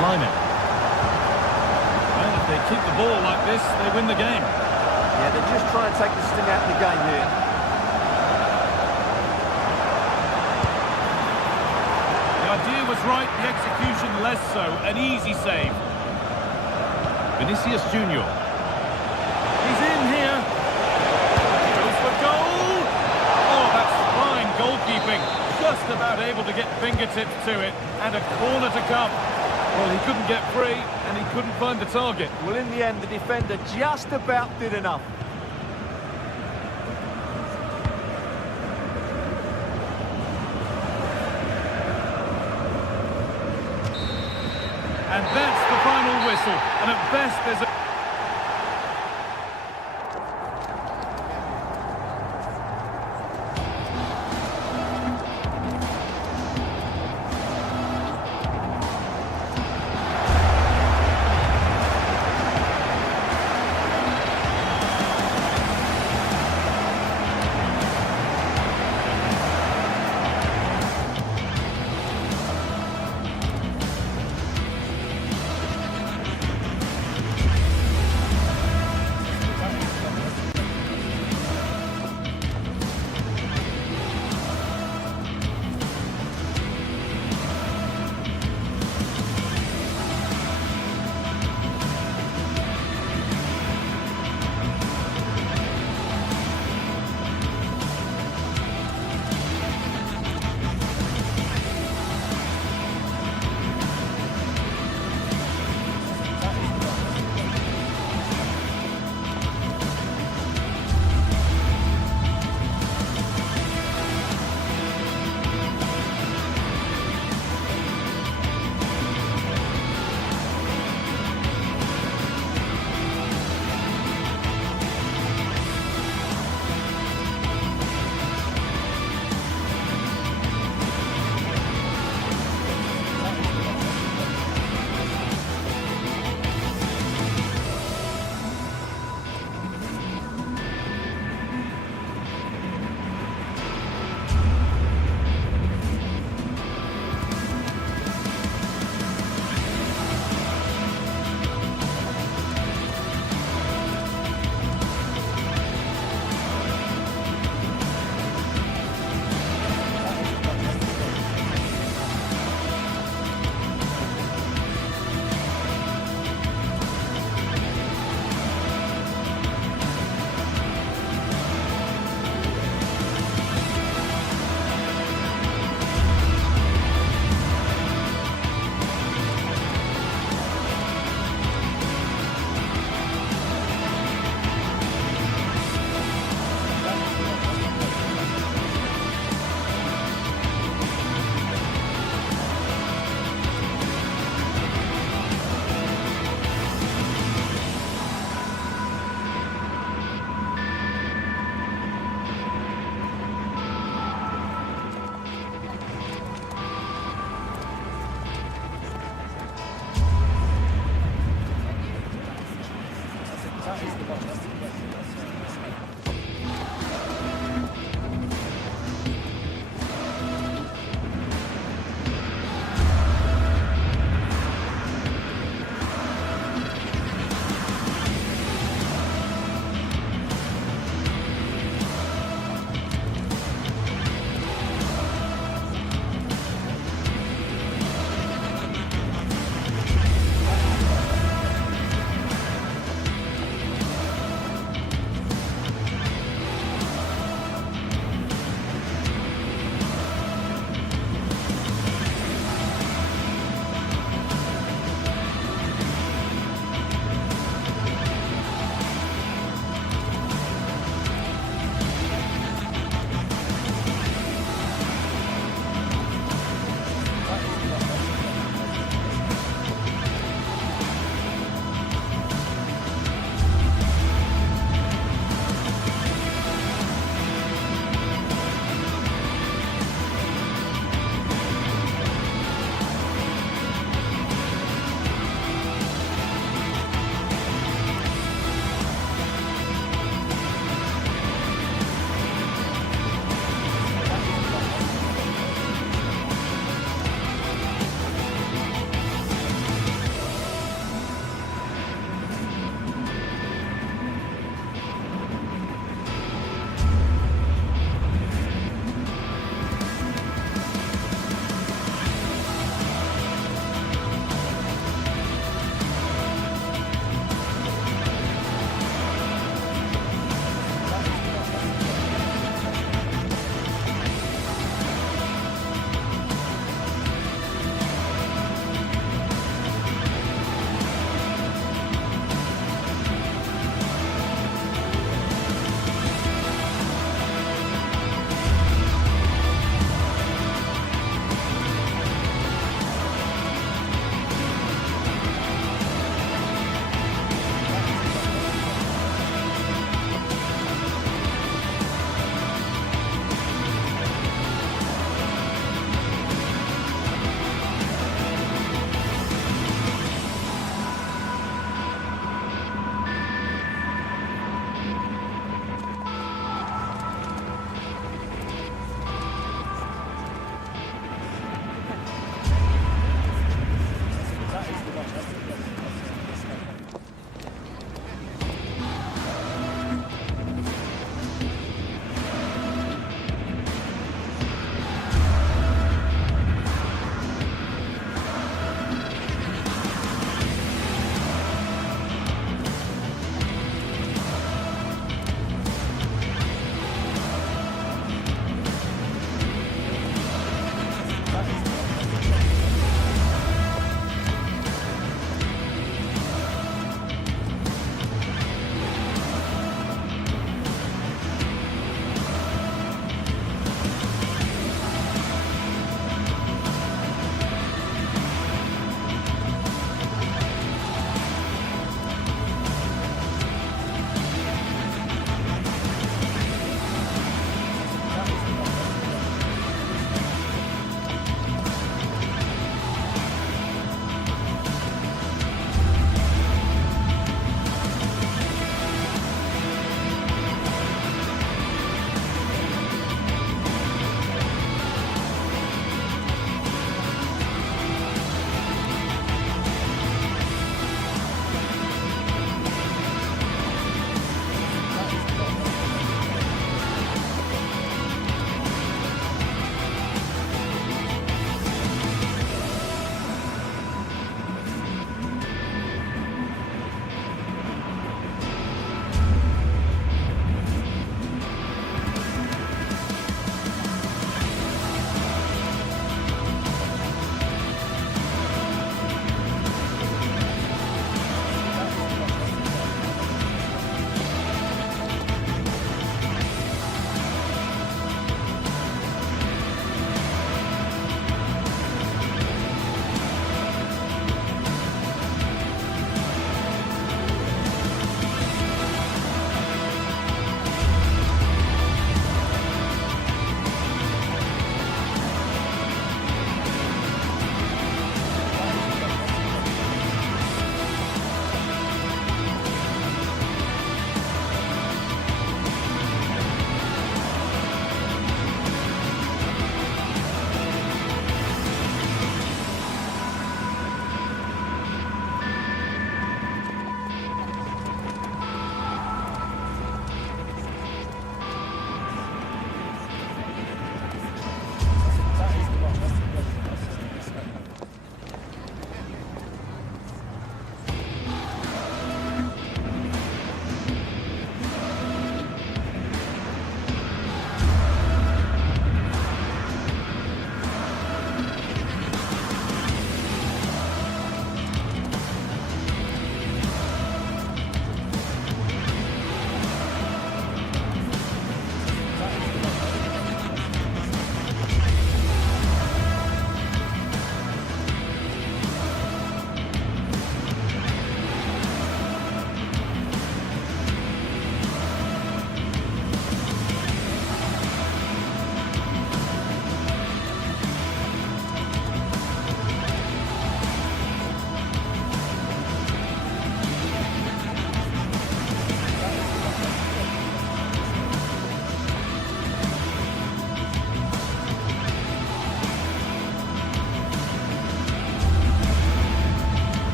Line-up. Well, if they keep the ball like this, they win the game. Yeah, they're just trying to take the sting out of the game here. The idea was right, the execution less so. An easy save. Vinicius Junior. He's in here. Goes for goal. Oh, that's fine goalkeeping. Just about able to get fingertips to it. And a corner to come. Well, he couldn't get free, and he couldn't find the target. Well, in the end, the defender just about did enough. And that's the final whistle. And at best, there's a...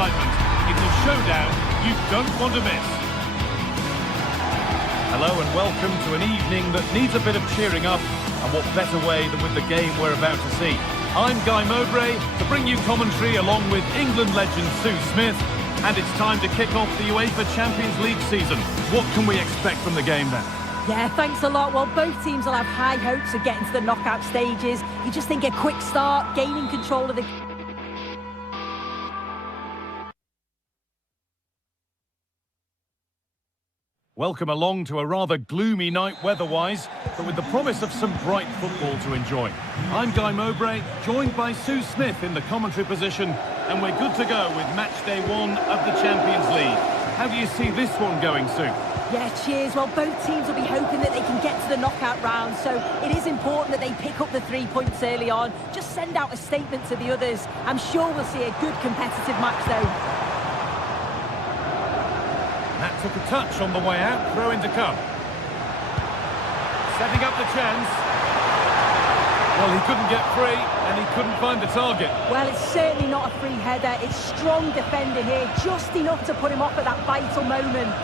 excitement. It's a showdown you don't want to miss. Hello and welcome to an evening that needs a bit of cheering up, and what better way than with the game we're about to see. I'm Guy Mowbray to bring you commentary along with England legend Sue Smith, and it's time to kick off the UEFA Champions League season. What can we expect from the game then? Yeah, thanks a lot. Well, both teams will have high hopes of getting to the knockout stages. You just think a quick start, gaining control of the... Welcome along to a rather gloomy night weather-wise, but with the promise of some bright football to enjoy. I'm Guy Mowbray, joined by Sue Smith in the commentary position, and we're good to go with match day 1 of the Champions League. How do you see this one going, Sue? Yeah, cheers. Well, both teams will be hoping that they can get to the knockout round, so it is important that they pick up the 3 points early on. Just send out a statement to the others. I'm sure we'll see a good competitive match, though. That took a touch on the way out, throw in to come. Setting up the chance. Well, he couldn't get free, and he couldn't find the target. Well, it's certainly not a free header. It's strong defending here, just enough to put him off at that vital moment.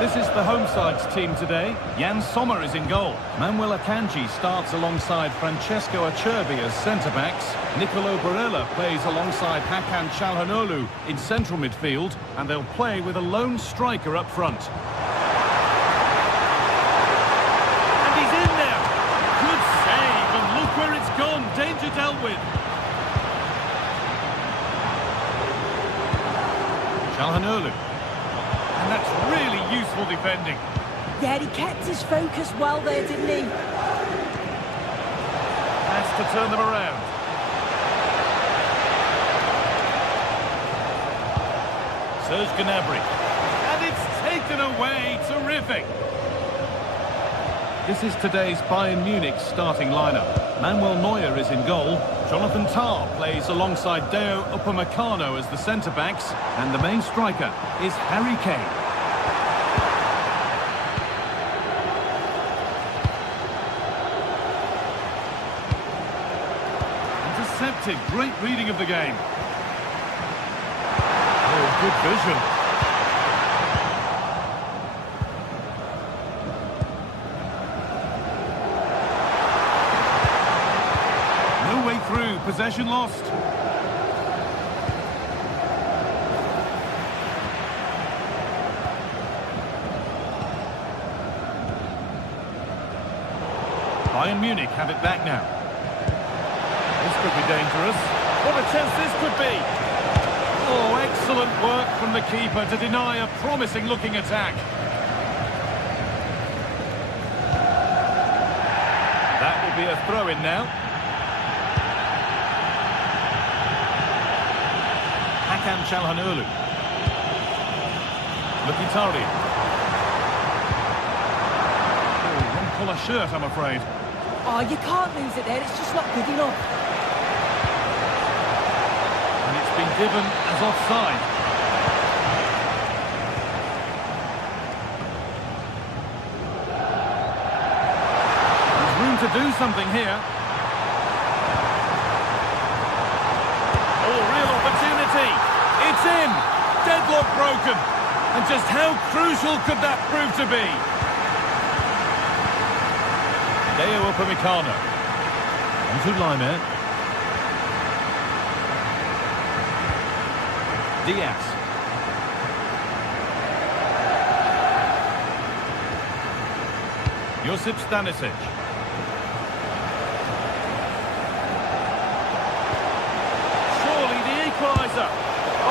This is the home side's team today. Jan Sommer is in goal. Manuel Akanji starts alongside Francesco Acerbi as centre-backs. Nicolo Barella plays alongside Hakan Çalhanoğlu in central midfield, and they'll play with a lone striker up front. And he's in there! Good save, and look where it's gone. Danger dealt with. Çalhanoğlu. And that's really useful defending. Yeah, he kept his focus well there, didn't he? Has to turn them around. Serge Gnabry. And it's taken away. Terrific. This is today's Bayern Munich starting lineup. Manuel Neuer is in goal. Jonathan Tah plays alongside Deo Upamecano as the centre-backs. And the main striker is Harry Kane. Intercepted. Great reading of the game. Oh, good vision. No way through. Possession lost. Bayern Munich have it back now. This could be dangerous. What a chance this could be. Oh, excellent work from the keeper to deny a promising-looking attack. That will be a throw-in now. Hakan Çalhanoğlu. Mkhitaryan. Oh, wrong colour shirt, I'm afraid. Oh, you can't lose it there. It's just not good enough. And it's been given as offside. There's room to do something here. Oh, real opportunity. It's in. Deadlock broken. And just how crucial could that prove to be? Deo Upamecano. Onto Laimer. Diaz. Josip Stanisic. Surely the equaliser.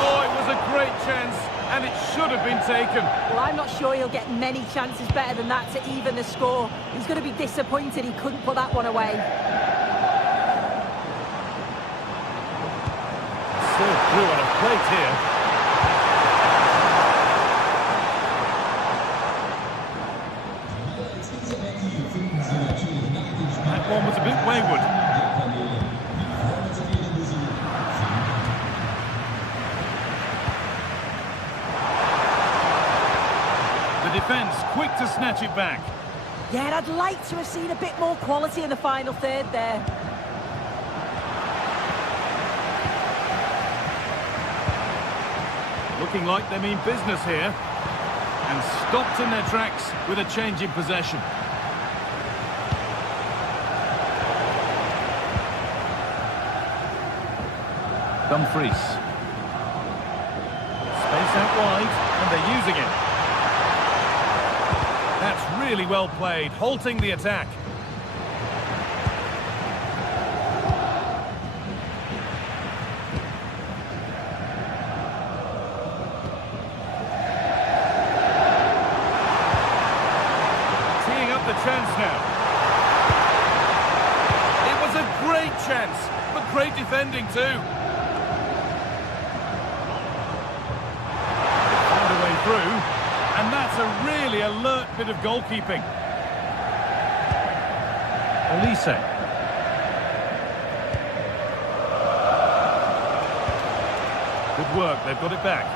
Oh, it was a great chance, and it should have been taken. Well, I'm not sure he'll get many chances better than that to even the score. He's going to be disappointed he couldn't put that one away. Served through on a plate here. That one was a bit wayward. The defence quick to snatch it back. Yeah, I'd like to have seen a bit more quality in the final third there. looking like they mean business here. And stopped in their tracks with a change in possession. Dumfries. Space out wide, and they're using it. That's really well played, halting the attack. Teeing up the chance now. It was a great chance, but great defending too. Through, and that's a really alert bit of goalkeeping. Olise. Good work, they've got it back.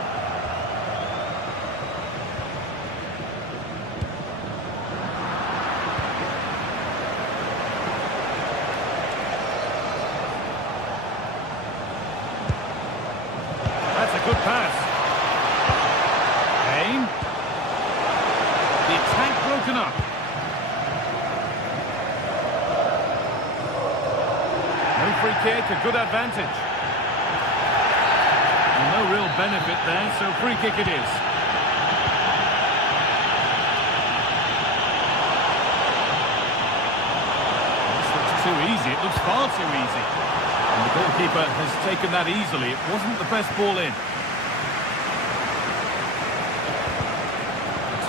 That's a good pass. The attack broken up. No free kick, a good advantage. And no real benefit there, so free kick it is. This looks too easy, it looks far too easy. And the goalkeeper has taken that easily, it wasn't the best ball in.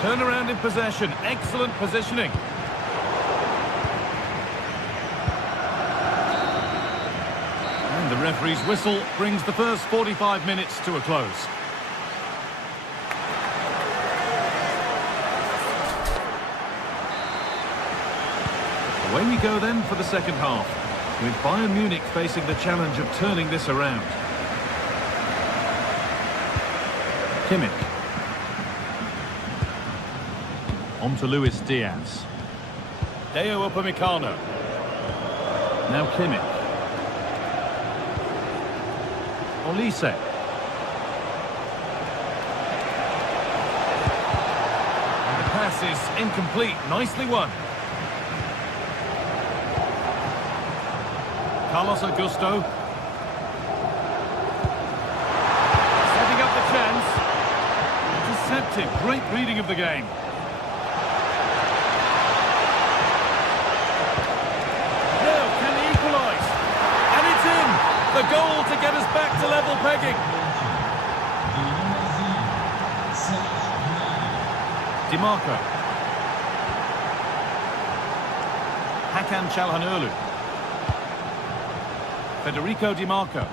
Turnaround in possession, excellent positioning. And the referee's whistle brings the first 45 minutes to a close. Away we go then for the second half, with Bayern Munich facing the challenge of turning this around. Kimmich. On to Luis Diaz. Deo Upamecano. Now Kimmich. Olise. And the pass is incomplete. Nicely won. Carlos Augusto. Setting up the chance. Intercepted. Great reading of the game. The goal to get us back to level pegging. Di Marco. Hakan Çalhanoğlu. Federico Di Marco.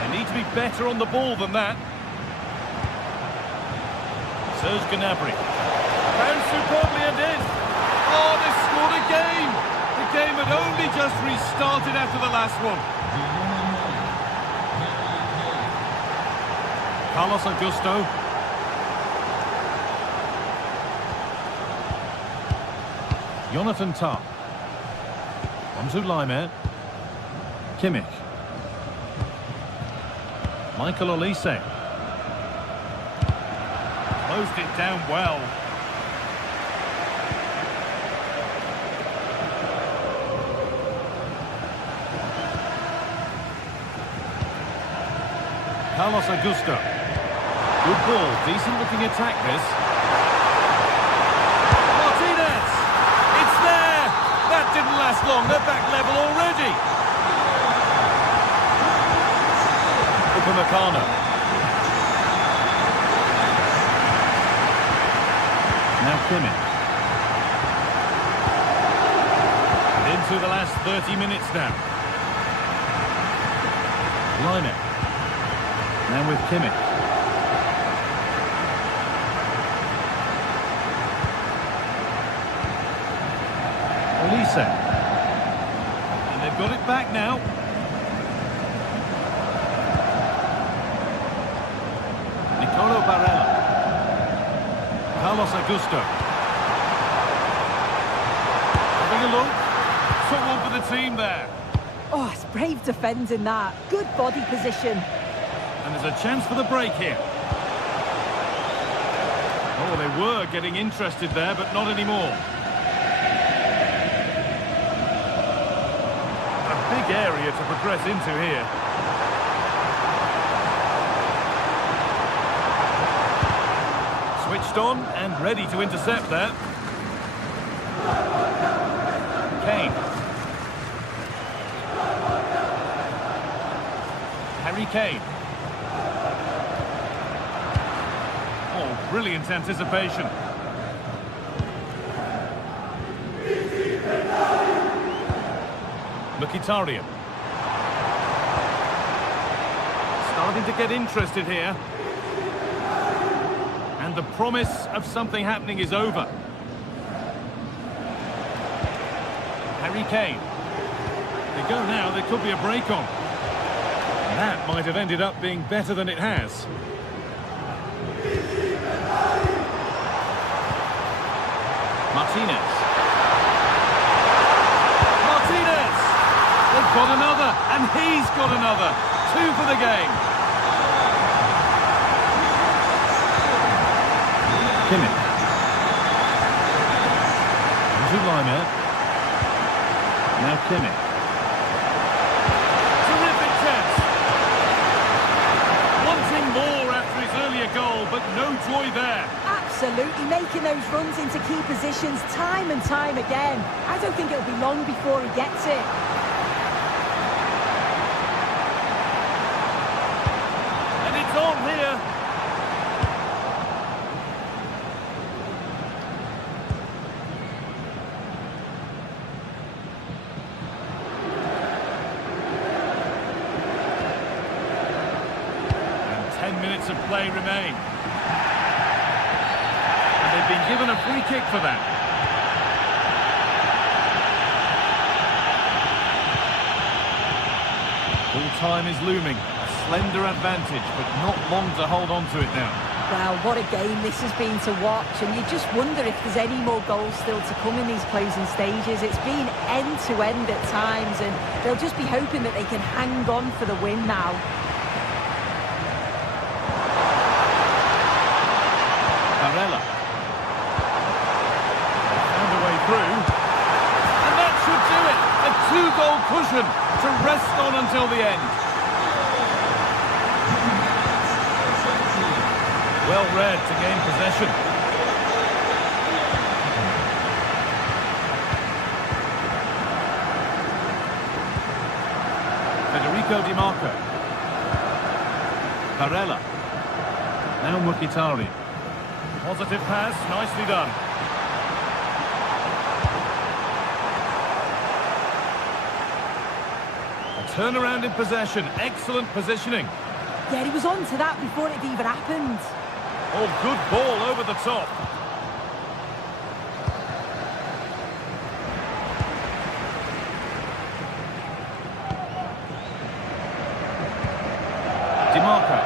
They need to be better on the ball than that. Serge Gnabry. Found superbly and in. Oh, they scored again. The game had only just restarted after the last one. Carlos Augusto. Jonathan Tah. On to Laimer. Kimmich. Michael Olise. Closed it down well. Carlos Augusto. Good ball, decent looking attack this. Martinez! It's there! That didn't last long, they're back level already. Upamecano. Now Kimmich. Into the last 30 minutes now. Laimer. Now with Kimmich. Olise. And they've got it back now. Nicolo Barella. Carlos Augusto. Having a look. Someone for the team there. Oh, it's brave defending that. Good body position. And there's a chance for the break here. Oh, they were getting interested there, but not anymore. A big area to progress into here. Switched on and ready to intercept there. Kane. Harry Kane. Oh, brilliant anticipation. Mkhitaryan. Starting to get interested here. And the promise of something happening is over. Harry Kane. They go now, there could be a break on. That might have ended up being better than it has. Martinez. Martinez! They've got another, and he's got another. 2 for the game. Kimmich. Zulaimer. Now Kimmich. Terrific chance. Wanting more after his earlier goal, but no joy there. Absolutely, making those runs into key positions time and time again. I don't think it'll be long before he gets it. And it's on here. And 10 minutes of play remain. They've been given a free kick for that. Full time is looming. A slender advantage, but not long to hold on to it now. Well, what a game this has been to watch, and you just wonder if there's any more goals still to come in these closing stages. It's been end-to-end at times, and they'll just be hoping that they can hang on for the win now. Barella. Through, and that should do it. A 2-goal cushion to rest on until the end. Well read to gain possession. Federico Di Marco. Barella. Now Mkhitaryan. Positive pass, nicely done. Turnaround in possession, excellent positioning. Yeah, he was on to that before it even happened. Oh, good ball over the top. Di Marco.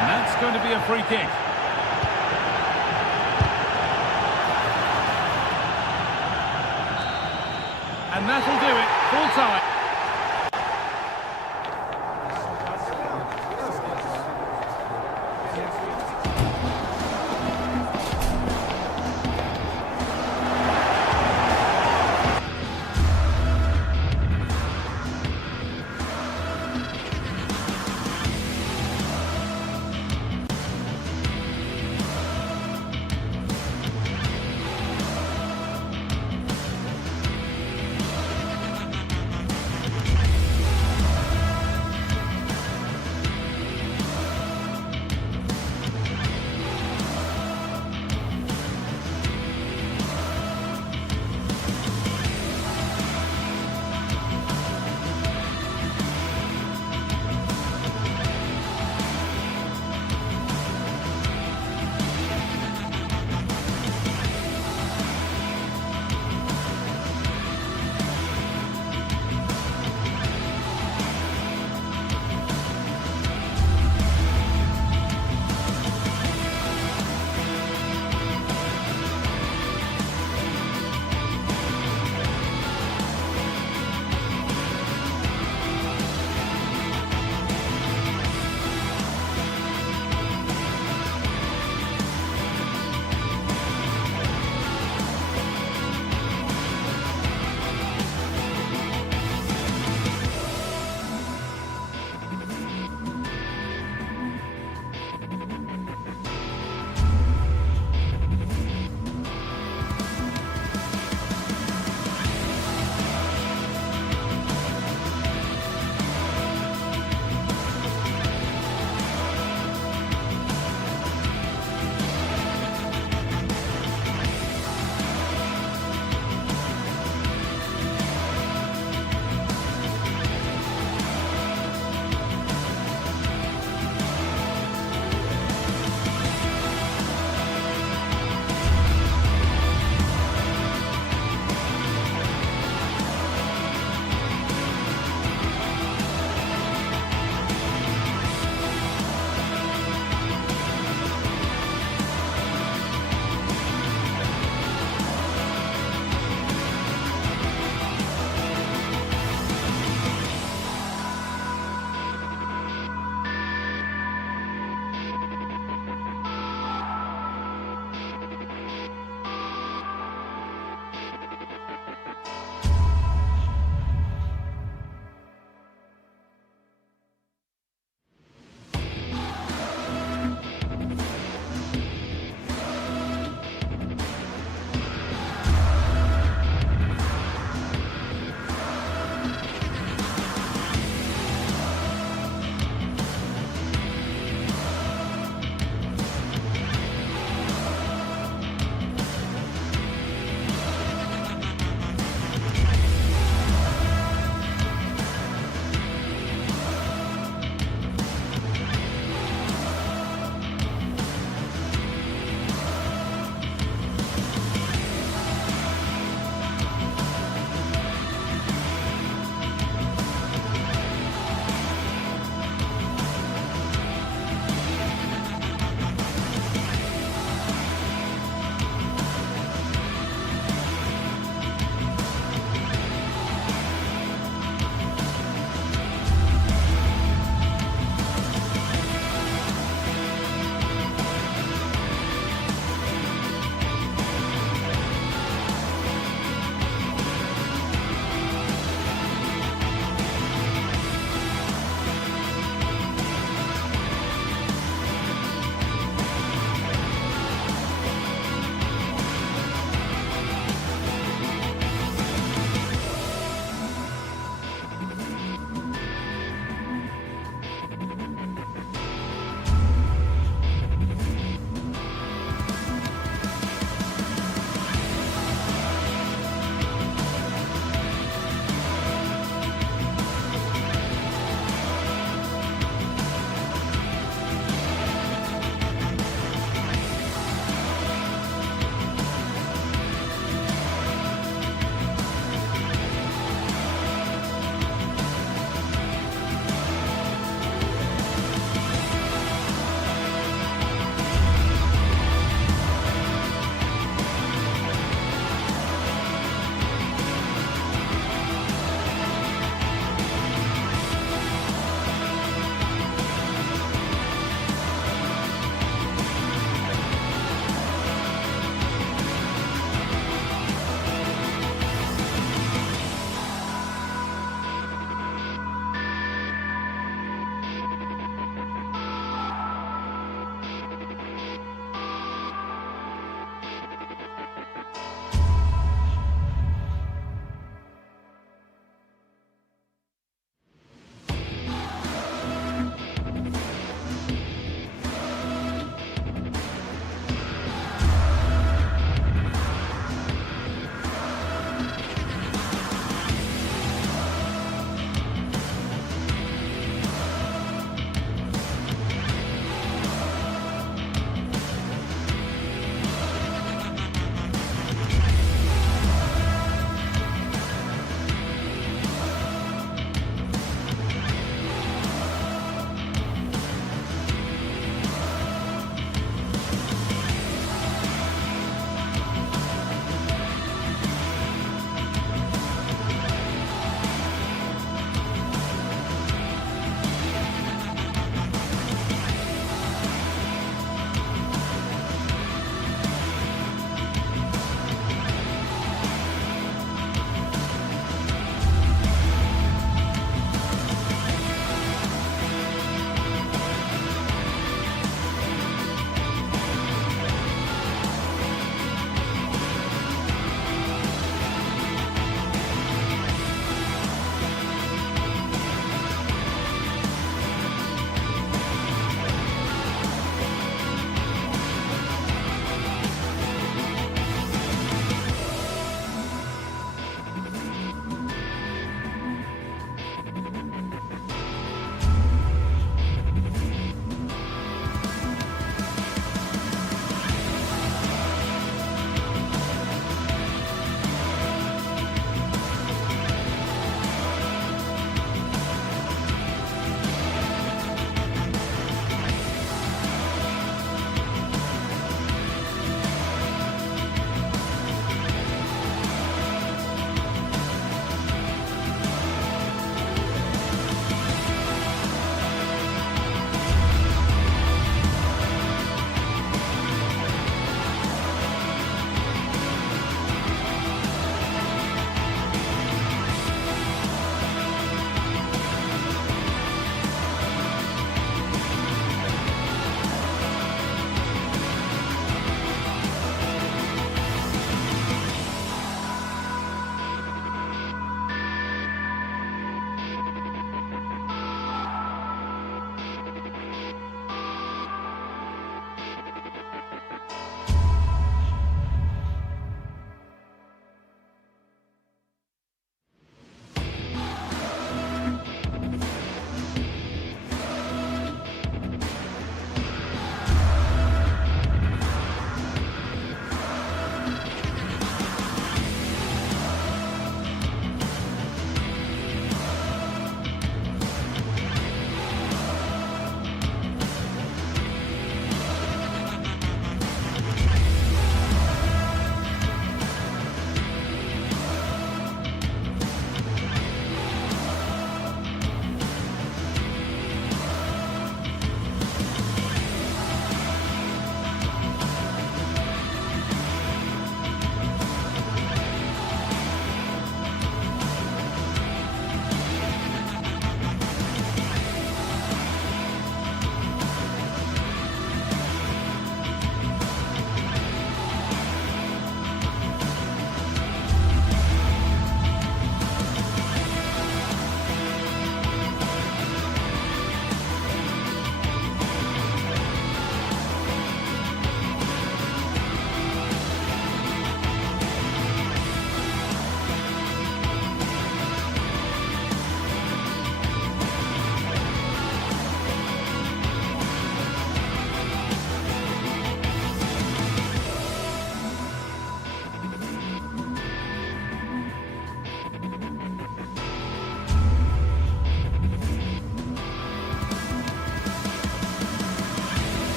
And that's going to be a free kick. And that'll do it, full time.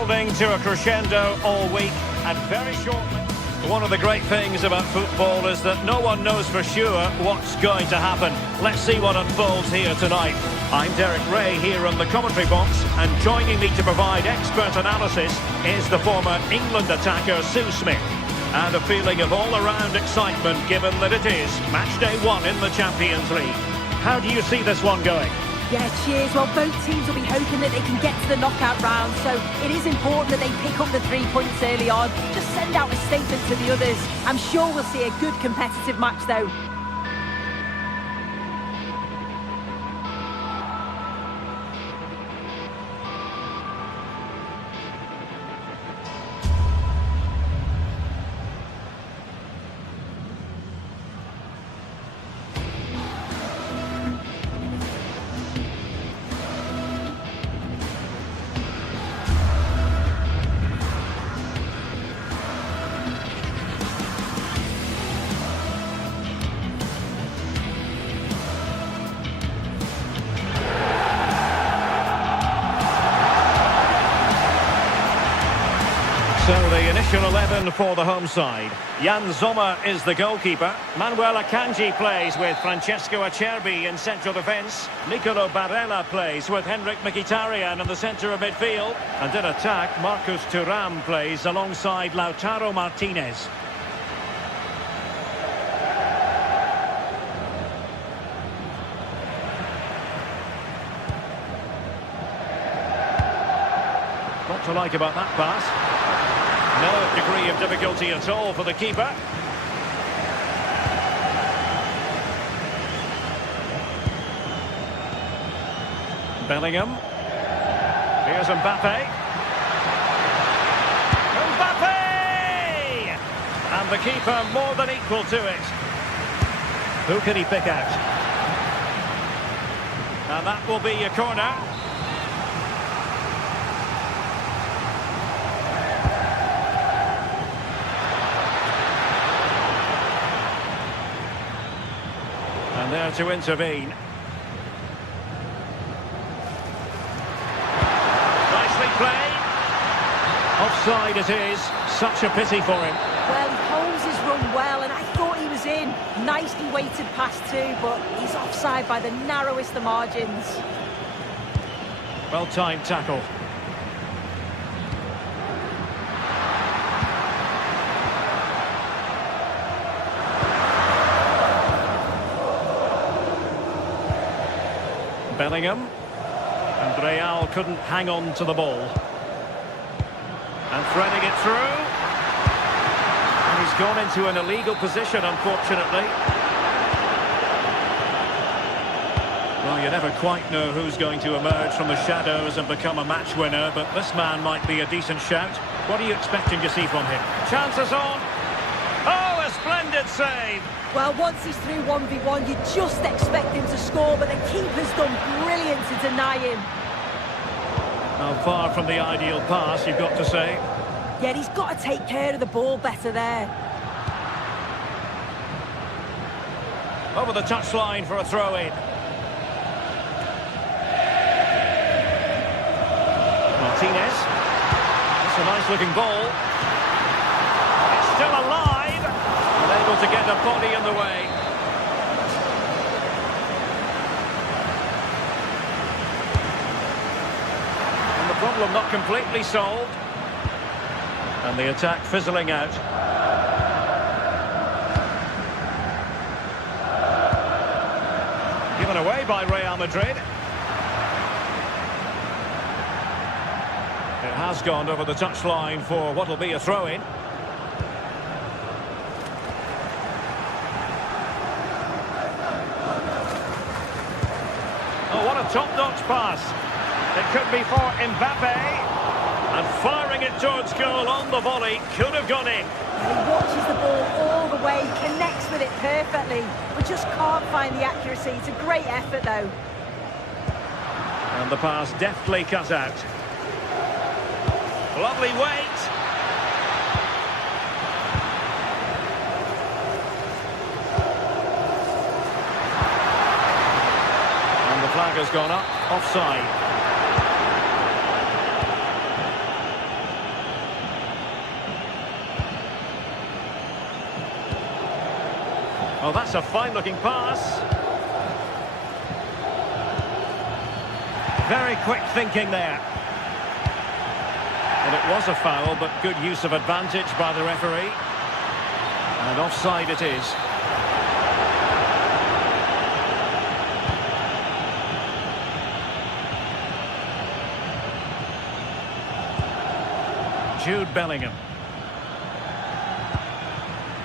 building to a crescendo all week, and very shortly... One of the great things about football is that no one knows for sure what's going to happen. Let's see what unfolds here tonight. I'm Derek Ray here on the commentary box, and joining me to provide expert analysis is the former England attacker Sue Smith. And a feeling of all-around excitement given that it is match day 1 in the Champions League. How do you see this one going? Yeah, cheers. Well, both teams will be hoping that they can get to the knockout round, so it is important that they pick up the 3 points early on. Just send out a statement to the others. I'm sure we'll see a good competitive match, though. So the initial 11 for the home side. Jan Sommer is the goalkeeper. Manuel Akanji plays with Francesco Acerbi in central defence. Nicolo Barella plays with Henrik Mkhitaryan in the centre of midfield. And in attack, Marcus Thuram plays alongside Lautaro Martinez. What to like about that pass? No degree of difficulty at all for the keeper. Bellingham. Here's Mbappe. Mbappe! And the keeper more than equal to it. Who can he pick out? And that will be a corner. And there to intervene. Nicely played. Offside it is. Such a pity for him. Well, he holds his run well, and I thought he was in. Nicely weighted pass too, but he's offside by the narrowest of margins. Well-timed tackle. Bellingham. And Real couldn't hang on to the ball. And threading it through. And he's gone into an illegal position, unfortunately. Well, you never quite know who's going to emerge from the shadows and become a match winner, but this man might be a decent shout. What are you expecting to see from him? Chances on. Oh, a splendid save. Well, once he's through 1v1, you just expect him to score, but the keeper's done brilliant to deny him. Well, far from the ideal pass, you've got to say. Yeah, he's got to take care of the ball better there. Over the touchline for a throw-in. Martinez. That's a nice-looking ball. It's still alive. Able to get a body in the way. And the problem not completely solved. And the attack fizzling out. Given away by Real Madrid. It has gone over the touchline for what will be a throw-in. Oh, what a top-notch pass. It could be for Mbappe. And firing it towards goal on the volley. Could have gone in. He watches the ball all the way, connects with it perfectly, but just can't find the accuracy. It's a great effort, though. And the pass deftly cut out. Lovely weight. Flag has gone up, offside. Oh, that's a fine-looking pass. Very quick thinking there. And it was a foul, but good use of advantage by the referee. And offside it is. Jude Bellingham.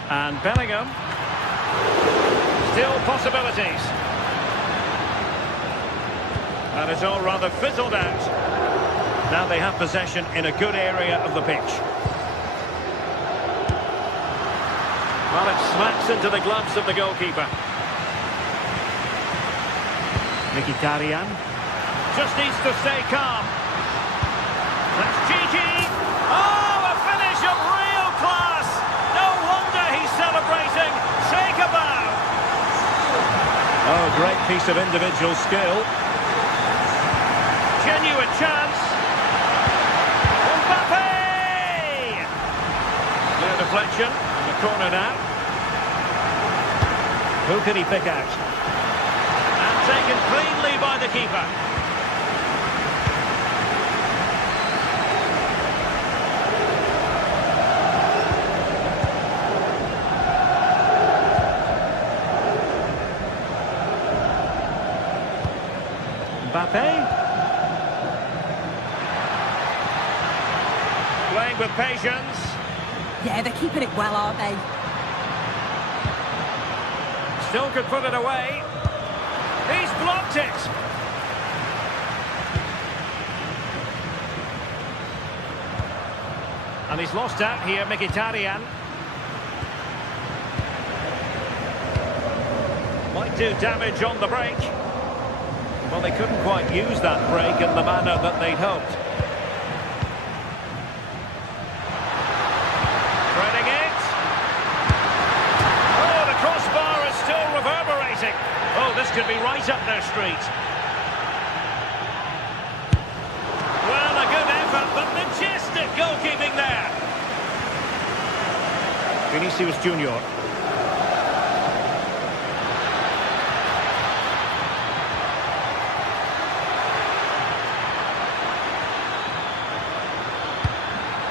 And Bellingham. Still possibilities. And it's all rather fizzled out. Now they have possession in a good area of the pitch. Well, it smacks into the gloves of the goalkeeper. Mkhitaryan just needs to stay calm. That's Gigi. Oh, a finish of real class. No wonder he's celebrating. Take a bow. Oh, great piece of individual skill. Genuine chance. Mbappe! Clear deflection. In the corner now. Who can he pick out? And taken cleanly by the keeper. Mbappe. Playing with patience. Yeah, they're keeping it well, aren't they? Still could put it away. He's blocked it. And he's lost out here, Mkhitaryan. Might do damage on the break. Well, they couldn't quite use that break in the manner that they'd hoped. Threading it. Oh, the crossbar is still reverberating. Oh, this could be right up their street. Well, a good effort, but majestic goalkeeping there. Vinicius Junior.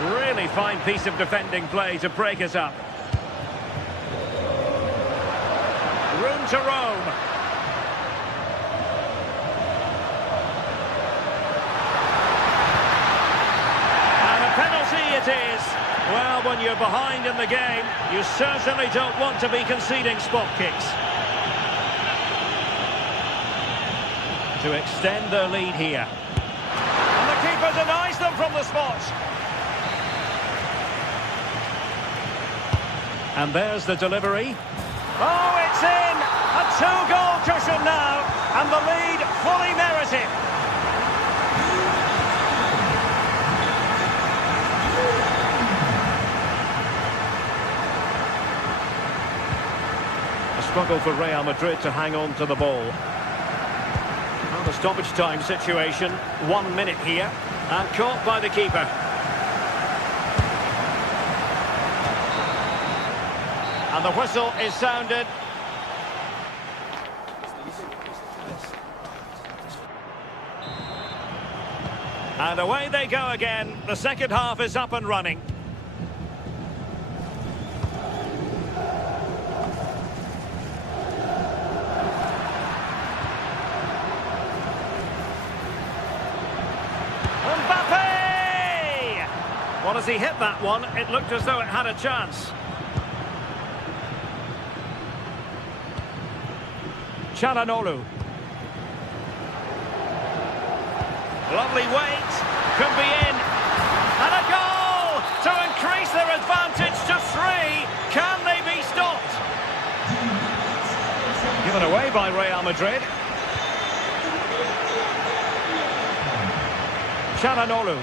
Really fine piece of defending play to break us up. Room to roam. And a penalty it is. Well, when you're behind in the game, you certainly don't want to be conceding spot kicks. To extend their lead here. And the keeper denies them from the spot. And there's the delivery. Oh, it's in! A two-goal cushion now, and the lead fully merited. A struggle for Real Madrid to hang on to the ball. Well, the stoppage time situation, 1 minute here, and caught by the keeper. And the whistle is sounded. And away they go again. The second half is up and running. Mbappe! Well, as he hit that one, it looked as though it had a chance. Çalhanoğlu. Lovely weight, could be in, and a goal to increase their advantage to 3. Can they be stopped? Given away by Real Madrid. Çalhanoğlu.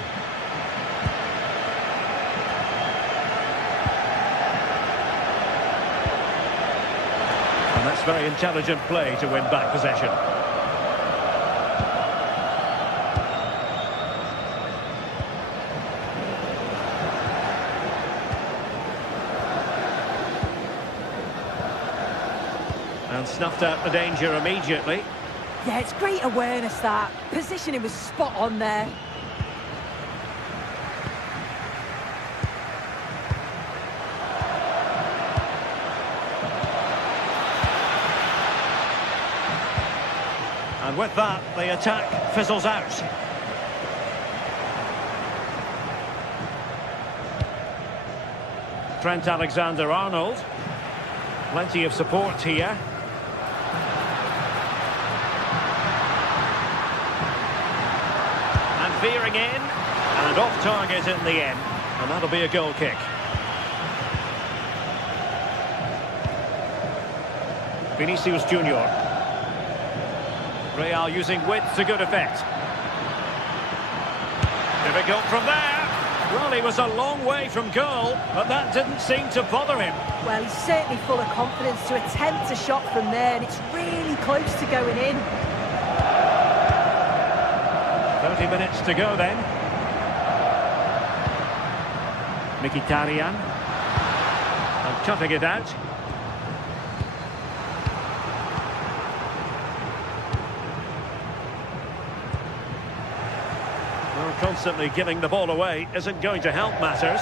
And that's very intelligent play to win back possession. And snuffed out the danger immediately. Yeah, it's great awareness, that. Positioning was spot on there. And with that, the attack fizzles out. Trent Alexander-Arnold. Plenty of support here. And veering in. And off target in the end. And that'll be a goal kick. Vinicius Junior. Real using width to good effect. Difficult from there. Well, he was a long way from goal, but that didn't seem to bother him. Well, he's certainly full of confidence to attempt a shot from there, and it's really close to going in. 30 minutes to go then. Mkhitaryan. And cutting it out. Constantly giving the ball away isn't going to help matters.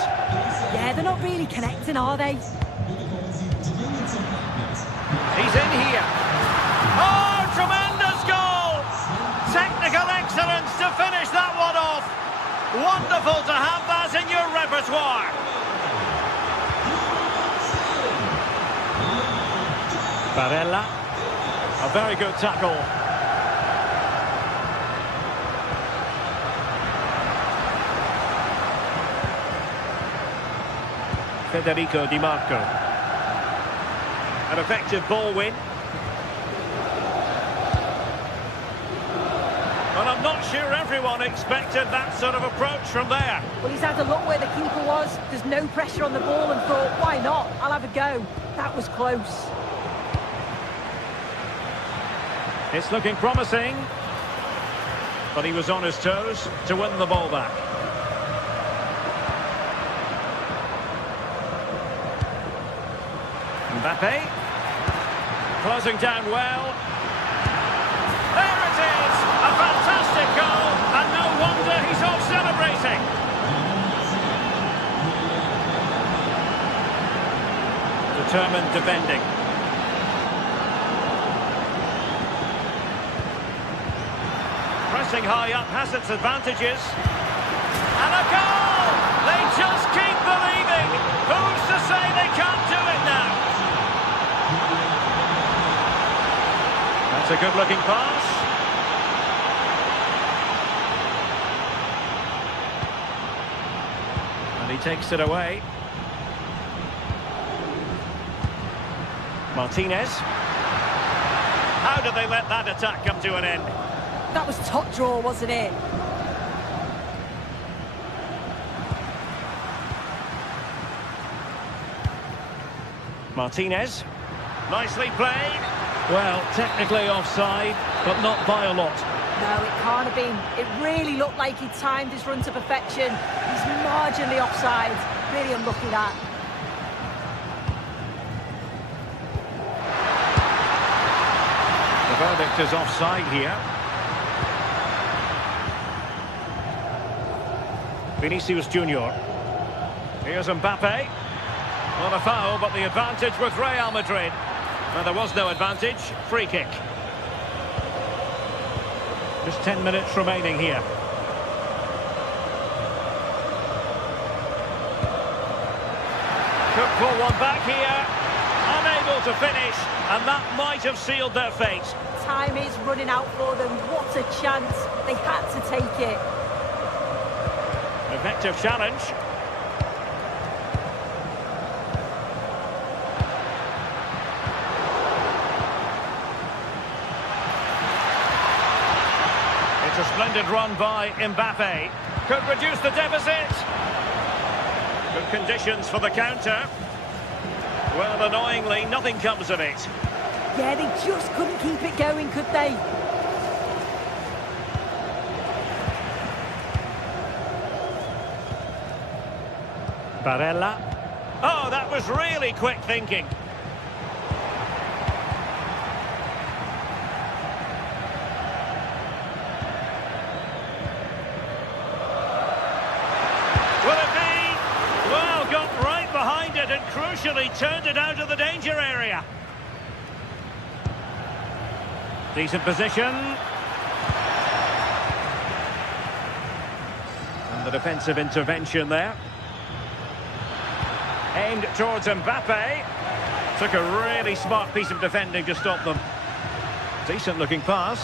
Yeah, they're not really connecting, are they? He's in here. Oh, tremendous goal! Technical excellence to finish that one off. Wonderful to have that in your repertoire. Barella. A very good tackle. Federico Di Marco. An effective ball win. But I'm not sure everyone expected that sort of approach from there. Well, he's had a look where the keeper was. There's no pressure on the ball and thought, why not? I'll have a go. That was close. It's looking promising. But he was on his toes to win the ball back. Mbappe, closing down well. There it is! A fantastic goal, and no wonder he's off celebrating. Determined defending. Pressing high up has its advantages. And a goal! They just keep believing. Who's to say they can't do it now? That's a good-looking pass. And he takes it away. Martinez. How did they let that attack come to an end? That was top draw, wasn't it? Martinez. Nicely played. Well, technically offside, but not by a lot. No, it can't have been. It really looked like he timed his run to perfection. He's marginally offside. Really unlucky that. The verdict is offside here. Vinicius Junior. Here's Mbappe. Not a foul, but the advantage with Real Madrid. Well, there was no advantage. Free kick. Just 10 minutes remaining here. Could pull one back here. Unable to finish, and that might have sealed their fate. Time is running out for them. What a chance. They had to take it. Effective challenge. It's a splendid run by Mbappe. Could reduce the deficit. Good conditions for the counter. Well, annoyingly, nothing comes of it. Yeah, they just couldn't keep it going, could they? Barella. Oh, that was really quick thinking. got right behind it and crucially turned it out of the danger area. Decent position. And the defensive intervention there. Aimed towards Mbappe. Took a really smart piece of defending to stop them. Decent looking pass.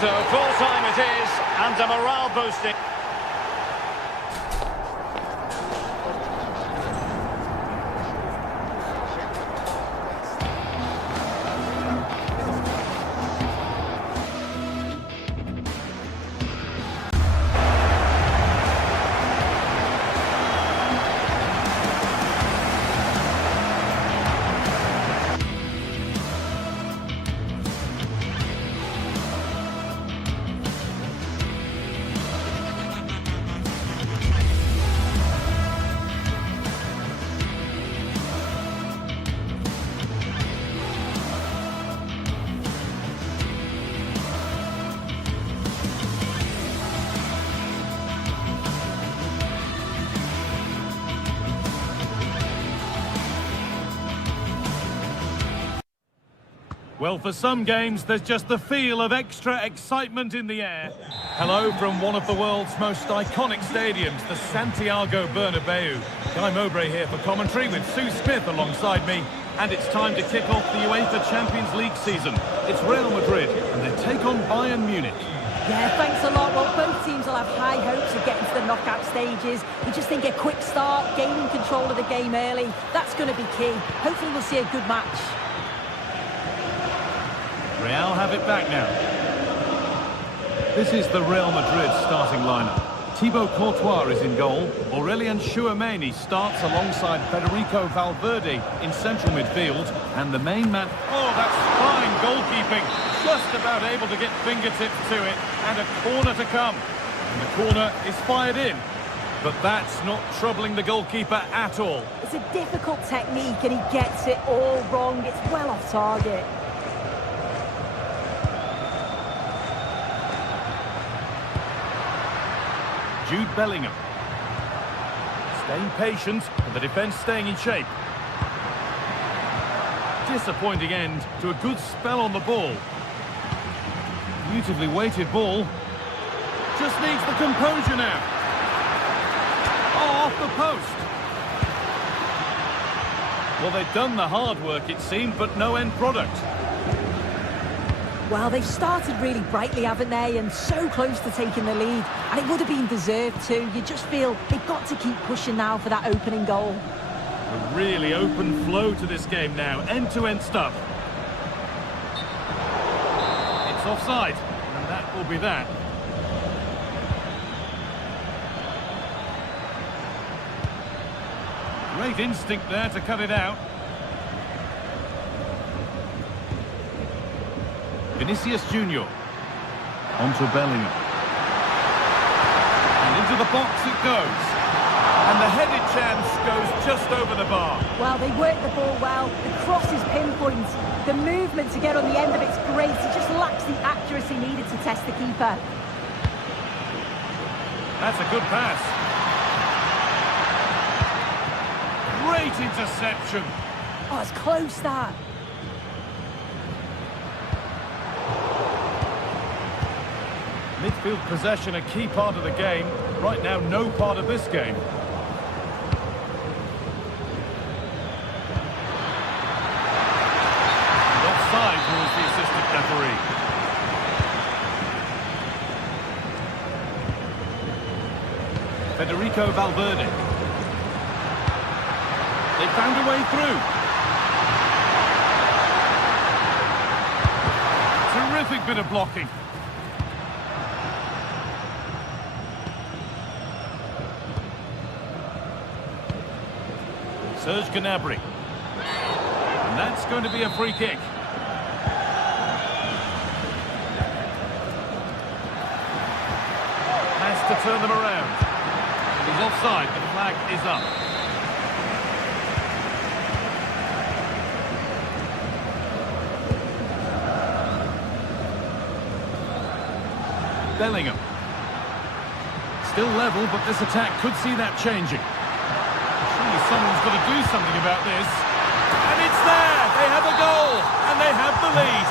So full time it is, and a morale boosting. Well, for some games, there's just the feel of extra excitement in the air. Hello from one of the world's most iconic stadiums, the Santiago Bernabeu. Guy Mowbray here for commentary with Sue Smith alongside me. And it's time to kick off the UEFA Champions League season. It's Real Madrid, and they take on Bayern Munich. Yeah, thanks a lot. Well, both teams will have high hopes of getting to the knockout stages. We just think a quick start, gaining control of the game early, that's going to be key. Hopefully we'll see a good match. Real have it back now. This is the Real Madrid starting lineup. Thibaut Courtois is in goal. Aurélien Tchouameni starts alongside Federico Valverde in central midfield. And the main man... Oh, that's fine goalkeeping. Just about able to get fingertips to it. And a corner to come. And the corner is fired in. But that's not troubling the goalkeeper at all. It's a difficult technique and he gets it all wrong. It's well off target. Jude Bellingham. Staying patient, and the defence staying in shape. Disappointing end to a good spell on the ball. Beautifully weighted ball. Just needs the composure now. Oh, off the post. Well, they've done the hard work, it seemed, but no end product. Well, they've started really brightly, haven't they? And so close to taking the lead. And it would have been deserved too. You just feel they've got to keep pushing now for that opening goal. A really open flow to this game now. End-to-end stuff. It's offside. And that will be that. Great instinct there to cut it out. Vinicius Junior. Onto Bellingham. And into the box it goes. And the headed chance goes just over the bar. Well, they work the ball well. The cross is pinpoint. The movement to get on the end of it's great. It just lacks the accuracy needed to test the keeper. That's a good pass. Great interception. Oh, it's close, that. Midfield possession, a key part of the game. Right now, no part of this game. And offside rules the assistant referee. Federico Valverde. They found a way through. Terrific bit of blocking. Serge Gnabry. And that's going to be a free kick. Has to turn them around. He's offside, the flag is up. Bellingham. Still level, but this attack could see that changing. Surely someone's got to do something about this. And it's there! They have a goal, and they have the lead.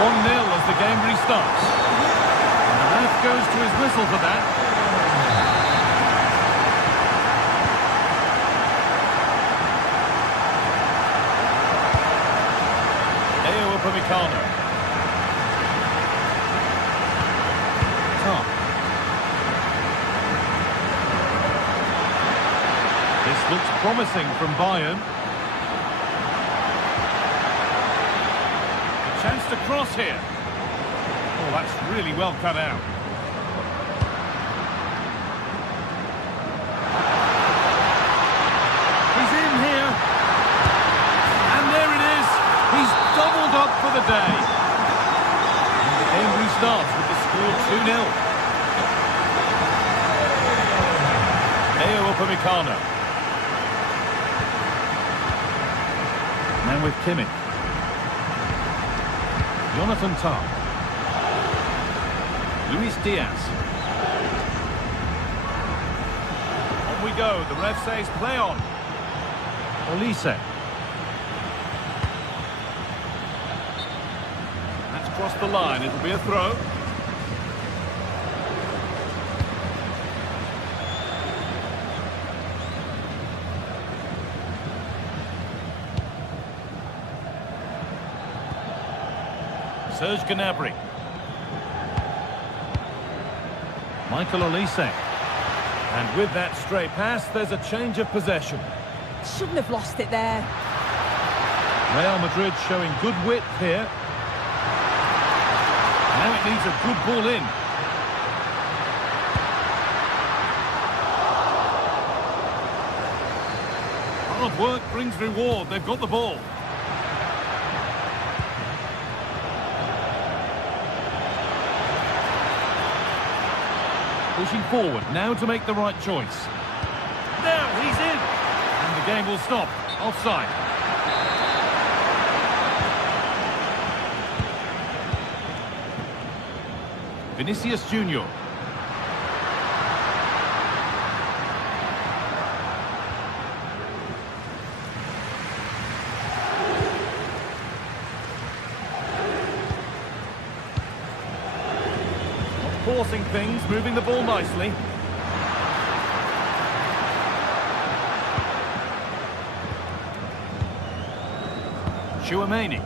1-0 as the game restarts. And the ref goes to his whistle for that. Upamecano. Tom. This looks promising from Bayern. A chance to cross here. Oh, that's really well cut out. He's in here. And there it is. He's doubled up for the day. And the game restarts with the score 2-0. Upamecano. Now with Kimmich. Jonathan Tah. Luis Diaz. On we go. The ref says play on. Olise. That's crossed the line. It'll be a throw. Serge Gnabry. Michael Olise. And with that stray pass, there's a change of possession. Shouldn't have lost it there. Real Madrid showing good width here. Now it needs a good ball in. Hard work brings reward. They've got the ball. Pushing forward, now to make the right choice. Now he's in! And the game will stop. Offside. Vinicius Junior. Forcing things, moving the ball nicely. Tchouaméni.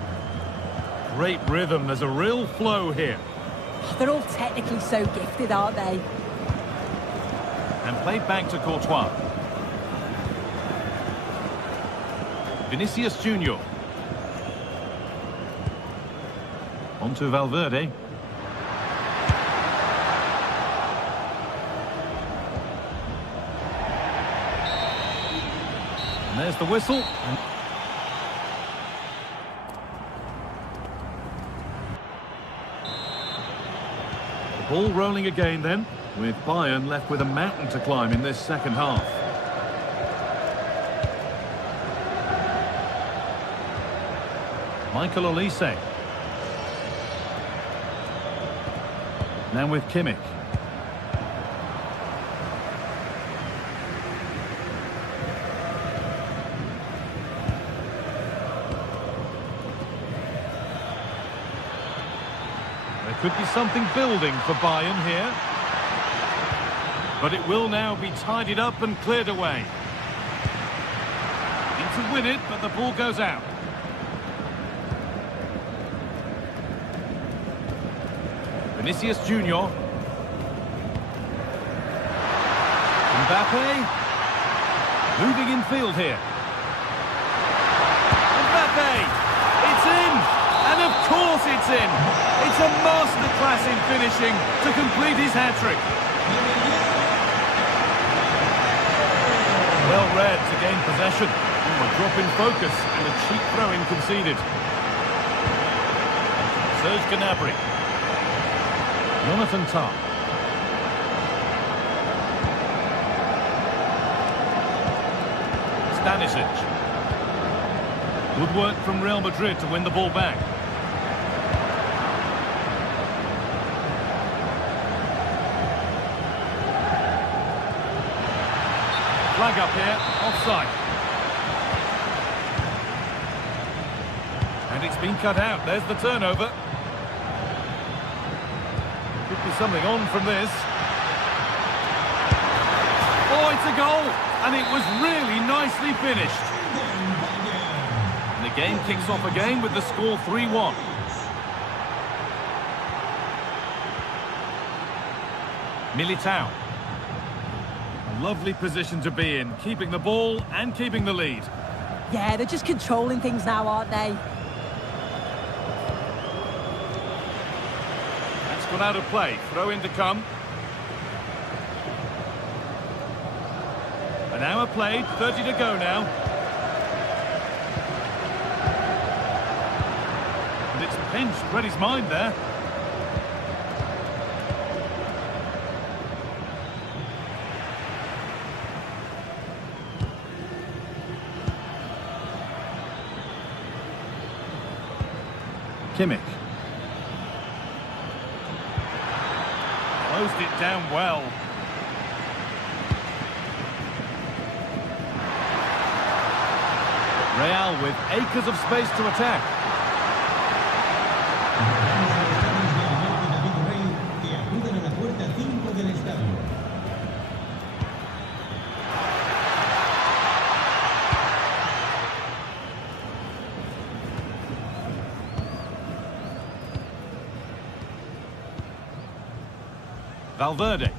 Great rhythm, there's a real flow here. They're all technically so gifted, aren't they? And played back to Courtois. Vinicius Junior. On to Valverde. And there's the whistle. The ball rolling again then, with Bayern left with a mountain to climb in this second half. Michael Olise. Now with Kimmich. Could be something building for Bayern here. But it will now be tidied up and cleared away. Need to win it, but the ball goes out. Vinicius Junior. Mbappe. Moving in field here. Mbappe. It's in. And of course it's in. It's a masterclass in finishing to complete his hat-trick. Well read to gain possession. A drop in focus and a cheap throw-in conceded. Serge Gnabry. Jonathan Tah. Stanisic. Good work from Real Madrid to win the ball back. flag up here, offside. And it's been cut out, there's the turnover. Could be something on from this. Oh, it's a goal! And it was really nicely finished. And the game kicks off again with the score 3-1. Militao. A lovely position to be in, keeping the ball and keeping the lead. Yeah, they're just controlling things now, aren't they? That's gone out of play. Throw in to come. An hour played, 30 to go now. And it's pinched, read his mind there. Kimmich. Closed it down well. Real with acres of space to attack. Valverde.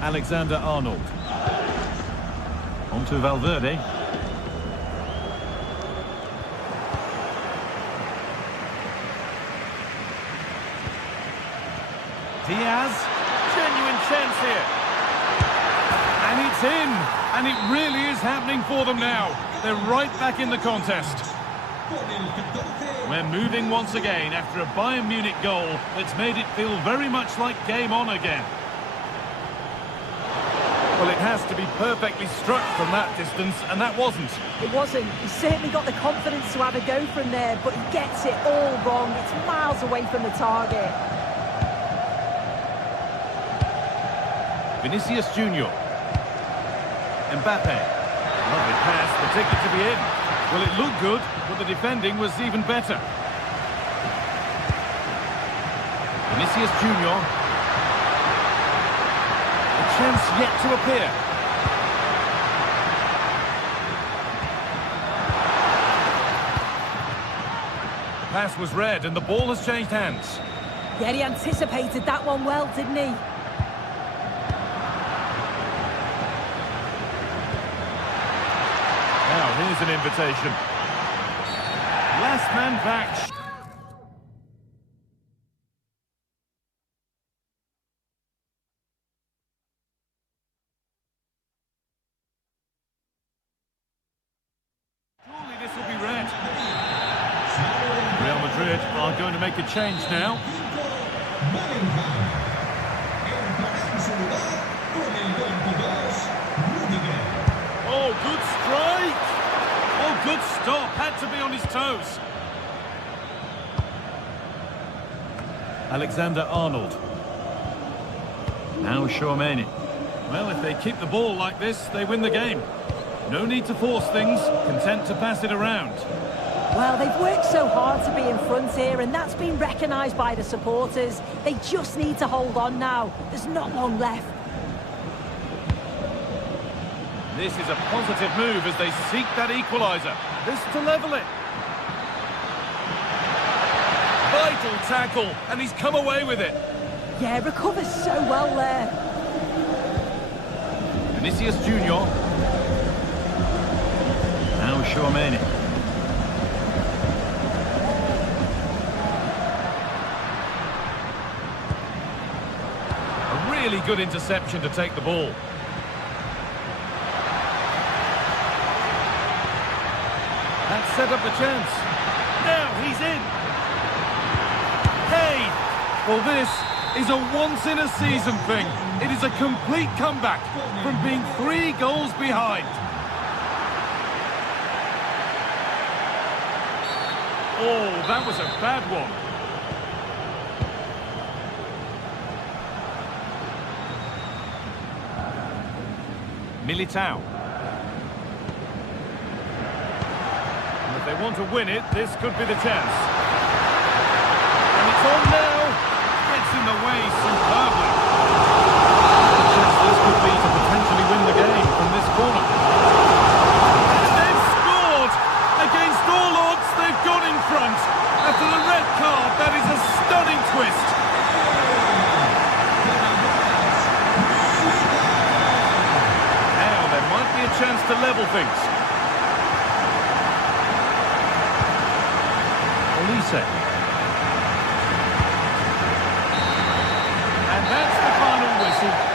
Alexander-Arnold. On to Valverde. Diaz. Genuine chance here. And it's in. And it really is happening for them now. They're right back in the contest. We're moving once again after a Bayern Munich goal that's made it feel very much like game on again. Well, it has to be perfectly struck from that distance, and that wasn't. It wasn't. He's certainly got the confidence to have a go from there, but he gets it all wrong. It's miles away from the target. Vinicius Junior. Mbappe. Lovely pass, the ticket to be in. Well, it looked good, but the defending was even better. Vinicius Junior. A chance yet to appear. Pass was read and the ball has changed hands. Yeah, he anticipated that one well, didn't he? Now, here's an invitation. Last man back. Surely this will be red. Real Madrid are going to make a change now. Oh, good strike! Oh, good stop. Had to be on his toes. Alexander-Arnold. Now Tchouaméni. Well, if they keep the ball like this, they win the game. No need to force things, content to pass it around. Well, they've worked so hard to be in front here, and that's been recognised by the supporters. They just need to hold on now. There's not long left. This is a positive move as they seek that equaliser. This to level it. Vital tackle, and he's come away with it. Yeah, recovers so well there. Vinicius Junior. Now Tchouaméni. A really good interception to take the ball. That set up the chance. Now he's in. Hey! Well, this is a once-in-a-season thing. It is a complete comeback from being 3 goals behind. Oh, that was a bad one. Militao. And if they want to win it, this could be the chance. And it's on now. Gets in the way superbly. The chance this could be to potentially win the game from this corner. And they've scored! Against all odds, they've gone in front. After the red card, that is a stunning twist. Now there might be a chance to level things. Olise. And that's the final whistle.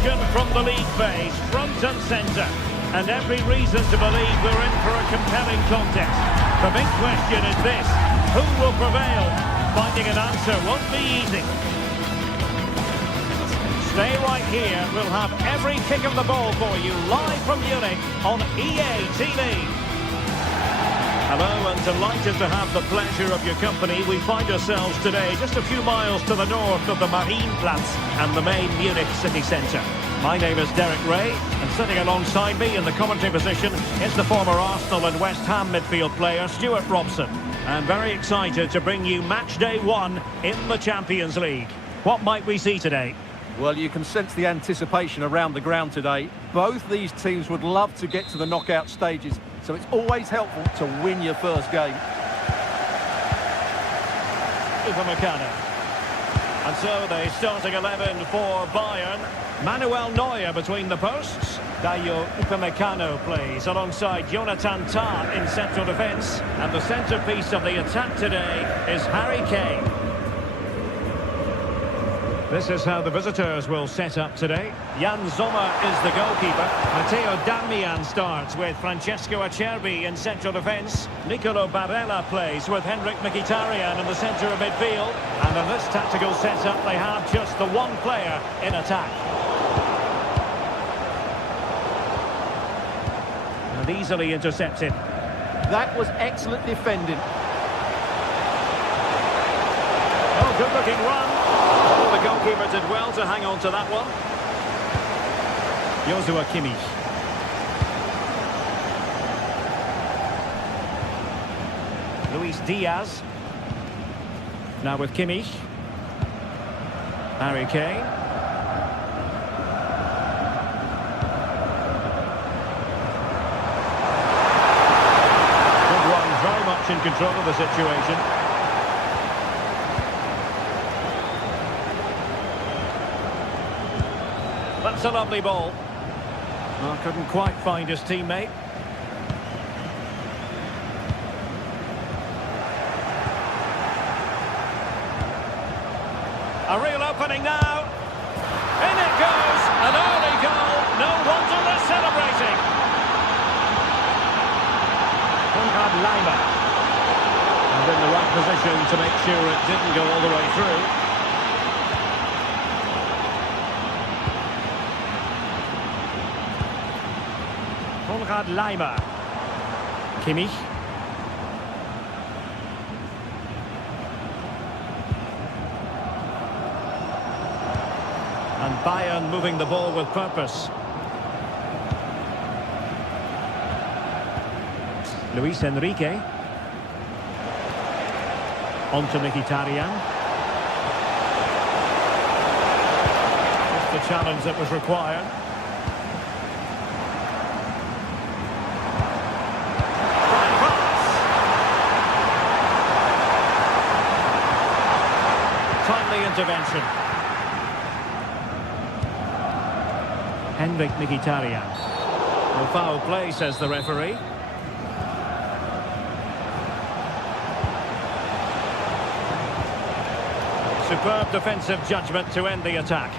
action from the league phase, front and centre. And every reason to believe we're in for a compelling contest. The big question is this: who will prevail? Finding an answer won't be easy. Stay right here. We'll have every kick of the ball for you live from Munich on EA TV. Hello, and delighted to have the pleasure of your company. We find ourselves today just a few miles to the north of the Marienplatz and the main Munich city centre. My name is Derek Ray, and sitting alongside me in the commentary position is the former Arsenal and West Ham midfield player Stuart Robson. I'm very excited to bring you match day 1 in the Champions League. What might we see today? Well, you can sense the anticipation around the ground today. Both these teams would love to get to the knockout stages, so it's always helpful to win your first game. Upamecano. And so the starting 11 for Bayern. Manuel Neuer between the posts. Dayo Upamecano plays alongside Jonathan Tah in central defence. And the centrepiece of the attack today is Harry Kane. This is how the visitors will set up today. Jan Sommer is the goalkeeper. Matteo Darmian starts with Francesco Acerbi in central defence. Nicolo Barella plays with Henrik Mkhitaryan in the centre of midfield. And in this tactical setup, they have just the one player in attack. And easily intercepted. That was excellent defending. Oh, good-looking run. Oh, the goalkeeper did well to hang on to that one. Joshua Kimmich. Luis Diaz. Now with Kimmich. Harry Kane. Good run, very much in control of the situation. That's a lovely ball. Oh, couldn't quite find his teammate. A real opening now. In it goes. An early goal. No wonder they're celebrating. Konrad Laimer. And in the right position to make sure it didn't go all the way through. Konrad Laimer. Kimmich. And Bayern moving the ball with purpose. Luis Enrique. On to Mkhitaryan. Just the challenge that was required. Timely intervention. Henrik Mkhitaryan. No foul play, says the referee. Superb defensive judgment to end the attack.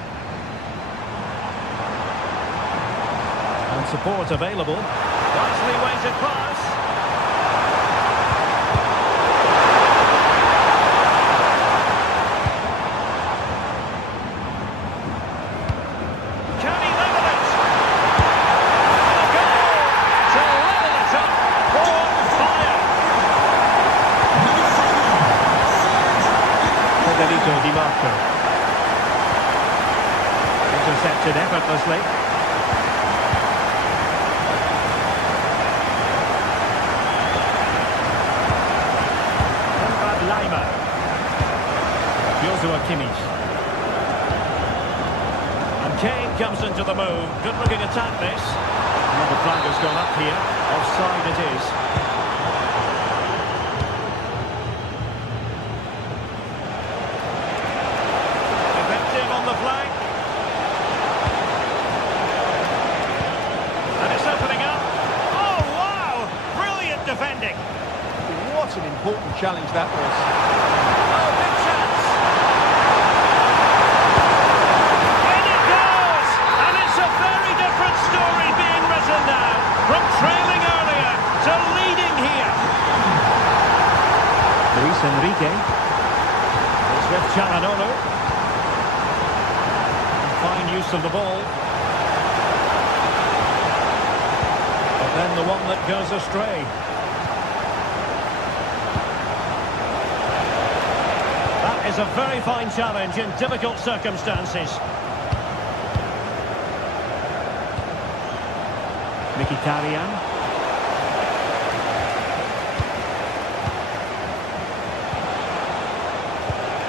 And support available. Nicely weighted pass. Intercepted effortlessly. Konrad Laimer. Joshua Kimmich. And Kane comes into the move. Good looking attack this. Another flag has gone up here. Offside it is. On the flank. And it's opening up. Oh, wow! Brilliant defending. What an important challenge that was. Oh, big chance. In it goes! And possess of the ball. But then the one that goes astray. That is a very fine challenge in difficult circumstances. Mkhitaryan.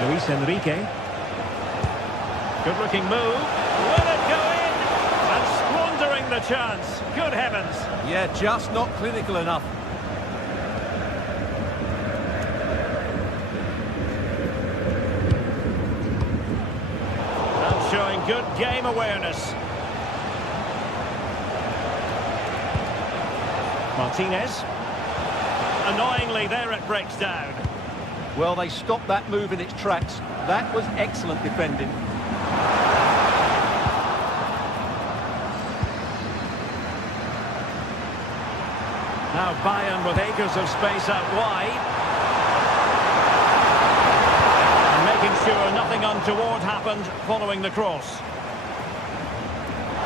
Luis Enrique. Good looking move. Will it go in? And squandering the chance. Good heavens. Yeah, just not clinical enough. And showing good game awareness. Martinez. Annoyingly, there it breaks down. Well, they stopped that move in its tracks. That was excellent defending. Now Bayern with acres of space out wide. And making sure nothing untoward happened following the cross.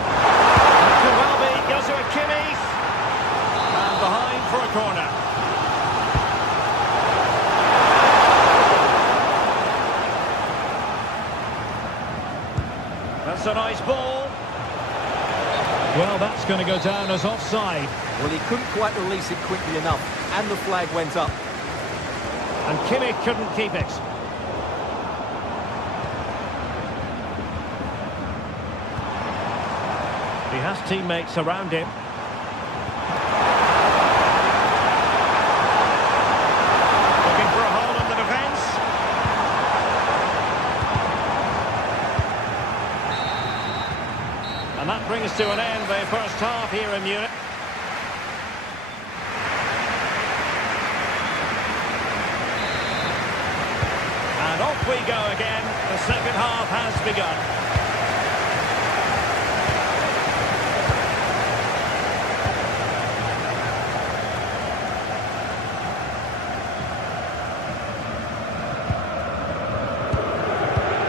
That could well be. Goes to a Kimmich. And behind for a corner. That's a nice ball. Well, that's going to go down as offside. Well, he couldn't quite release it quickly enough, and the flag went up. And Kimmich couldn't keep it. He has teammates around him. Looking for a hole in the defence. And that brings to an end the first half here in Munich. And off we go again. The second half has begun.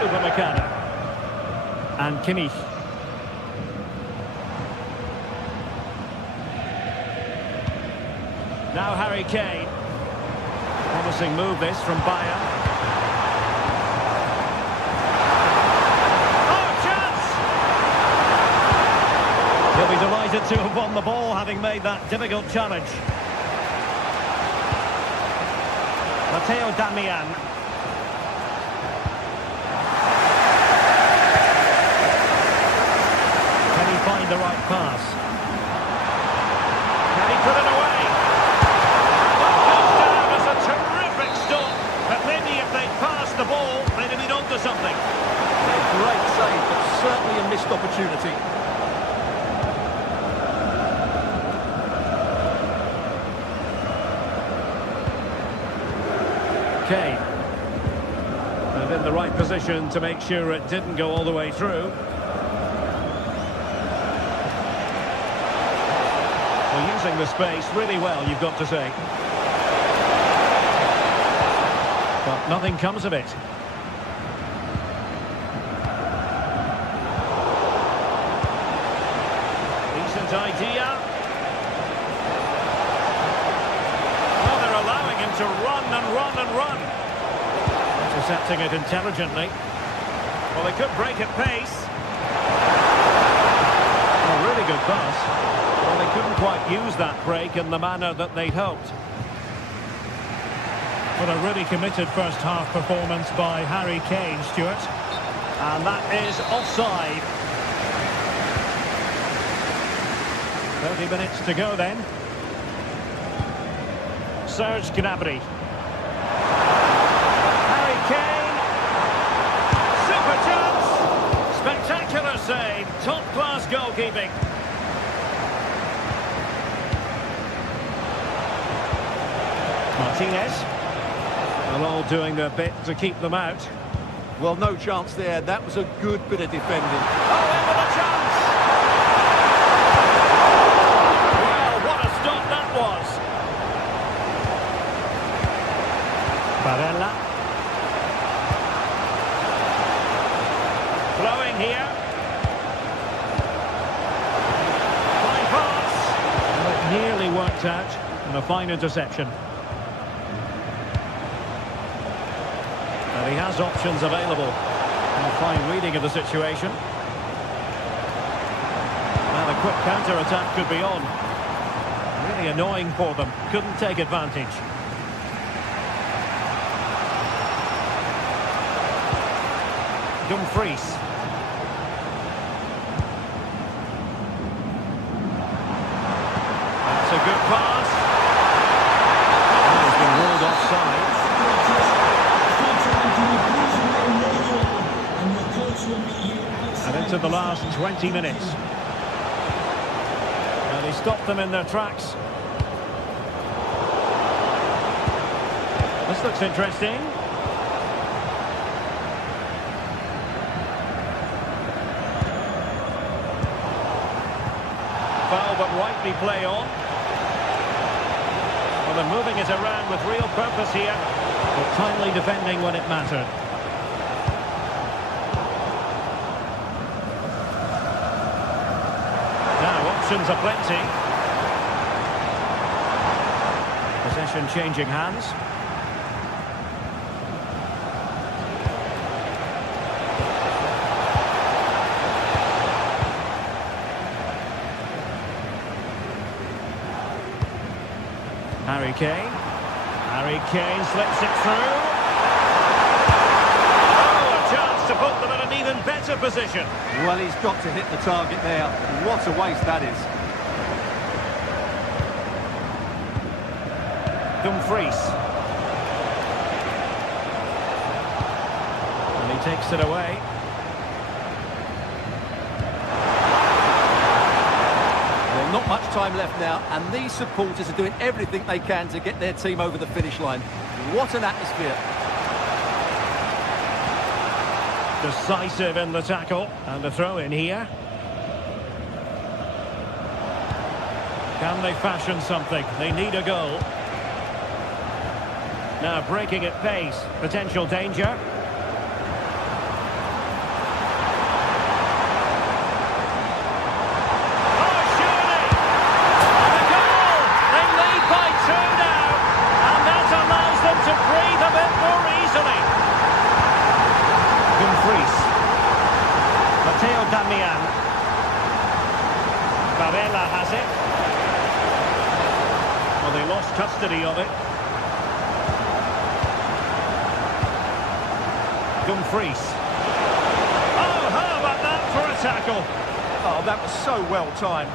Upamecano. And Kimmich. Now Harry Kane. Promising move this from Bayern. He'll be delighted to have won the ball, having made that difficult challenge. Matteo Darmian. Can he find the right pass? Can he put it away? That goes down as a terrific stop. But maybe if they'd passed the ball, they'd have been onto something. Yeah, great save, but certainly a missed opportunity. Kane. And in the right position to make sure it didn't go all the way through. Well, using the space really well, you've got to say. But nothing comes of it. Decent idea. To run and run and run. Intercepting it intelligently. Well, they could break at pace. A really good pass. Well, they couldn't quite use that break in the manner that they'd hoped. But a really committed first half performance by Harry Kane, Stuart. And that is offside. 30 minutes to go then. Serge Gnabry. Harry Kane. Super chance. Spectacular save. Top-class goalkeeping. Martinez. Well, all doing their bit to keep them out. Well, no chance there. That was a good bit of defending. Oh, in with a chance! Well, what a stop that was. Barella. Throwing here. picked out, and a fine interception. And he has options available. And a fine reading of the situation. Now the quick counter-attack could be on. Really annoying for them. Couldn't take advantage. Dumfries. That's a good pass. And he's been ruled offside. And into the last 20 minutes. And he stopped them in their tracks. This looks interesting. Foul, but rightly play on. Well, they're moving it around with real purpose here, but timely defending when it mattered. Now, options are plenty. Possession changing hands. Harry Kane. Harry Kane slips it through. Oh, a chance to put them in an even better position. Well, he's got to hit the target there. What a waste that is. Dumfries. And he takes it away. Not much time left now, and these supporters are doing everything they can to get their team over the finish line. What an atmosphere. Decisive in the tackle, and a throw in here. Can they fashion something? They need a goal. Now breaking at pace, potential danger. Has it. Well, they lost custody of it. Dumfries. Oh, how about that for a tackle? Oh, that was so well timed.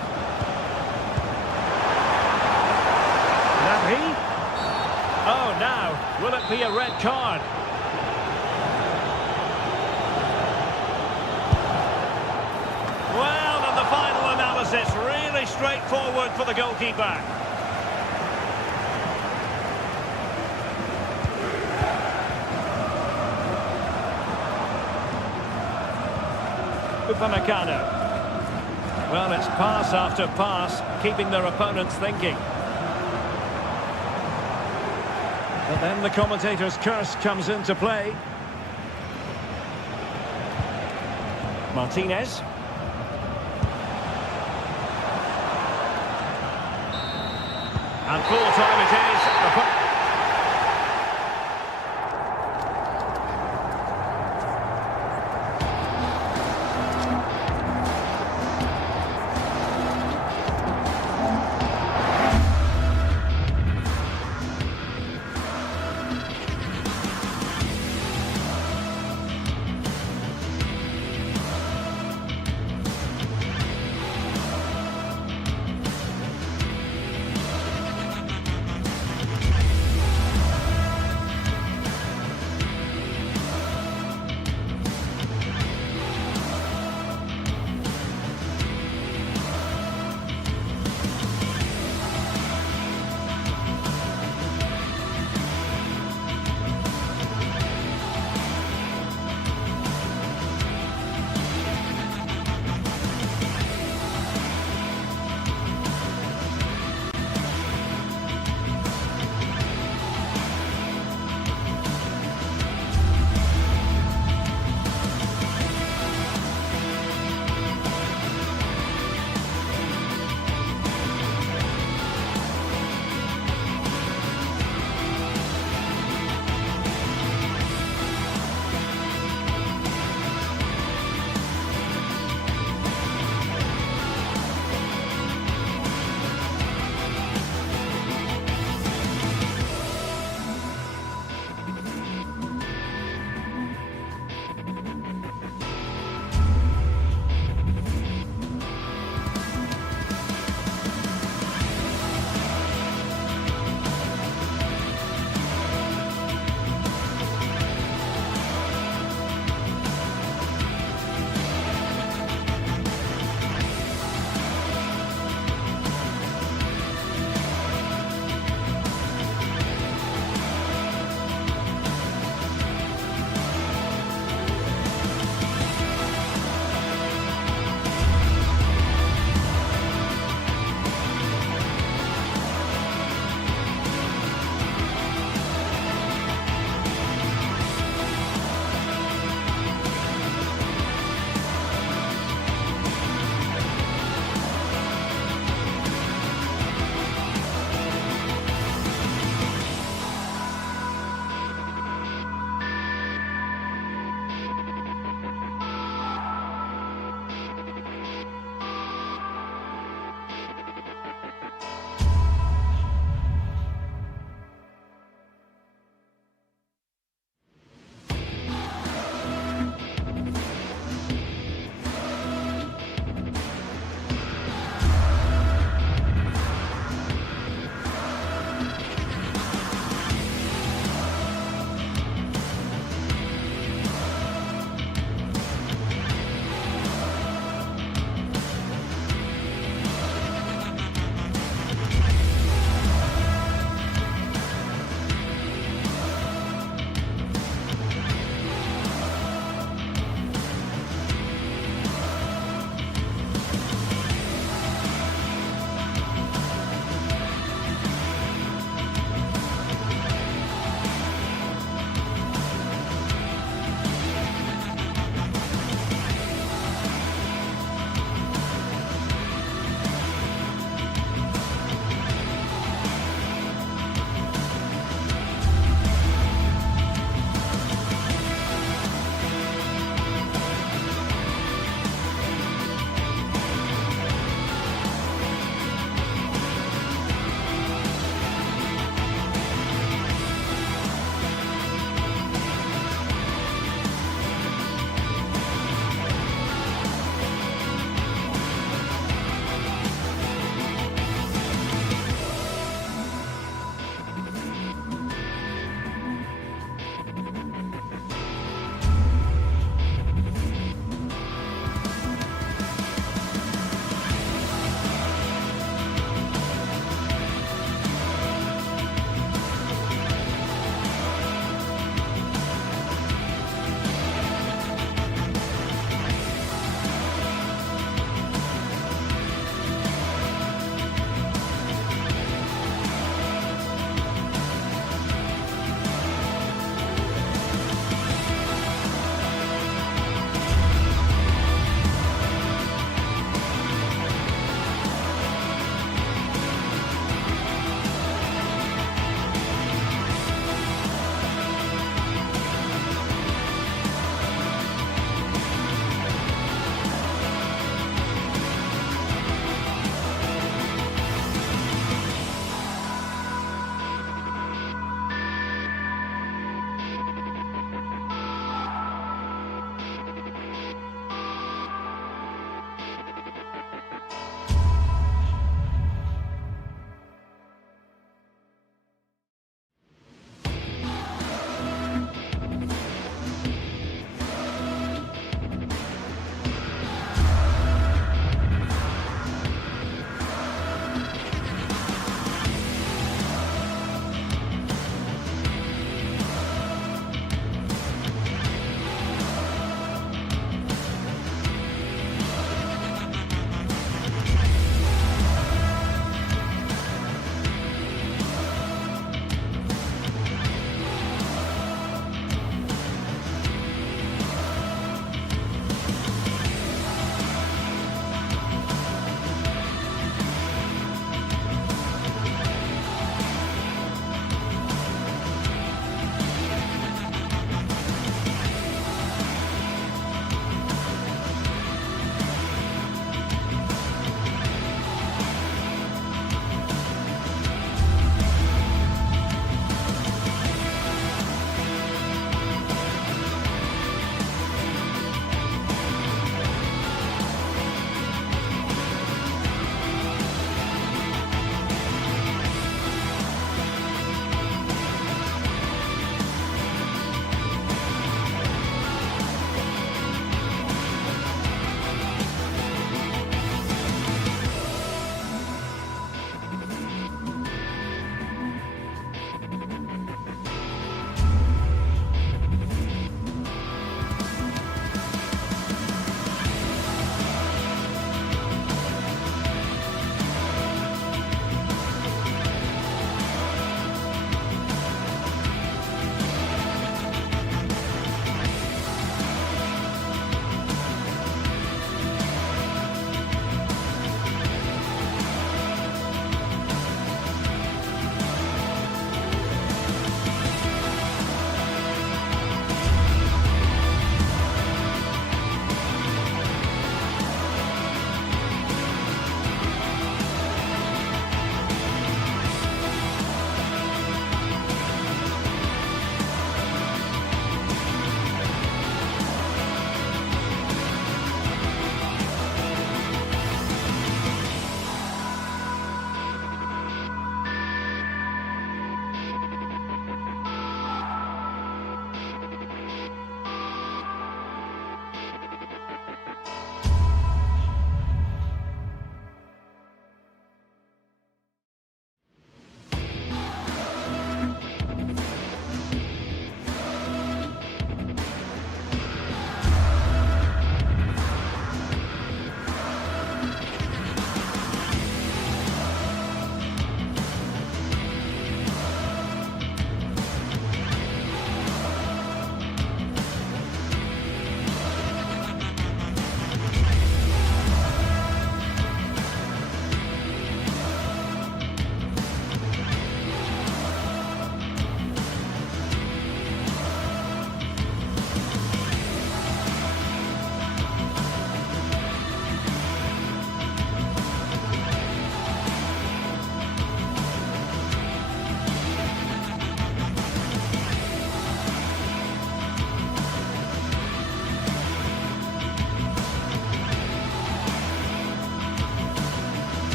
Nabi. Oh, now, will it be a red card? Well, and the final analysis, really straightforward for the goalkeeper. Upamecano. Well, it's pass after pass, keeping their opponents thinking. But then the commentator's curse comes into play. Martinez. And full time it is.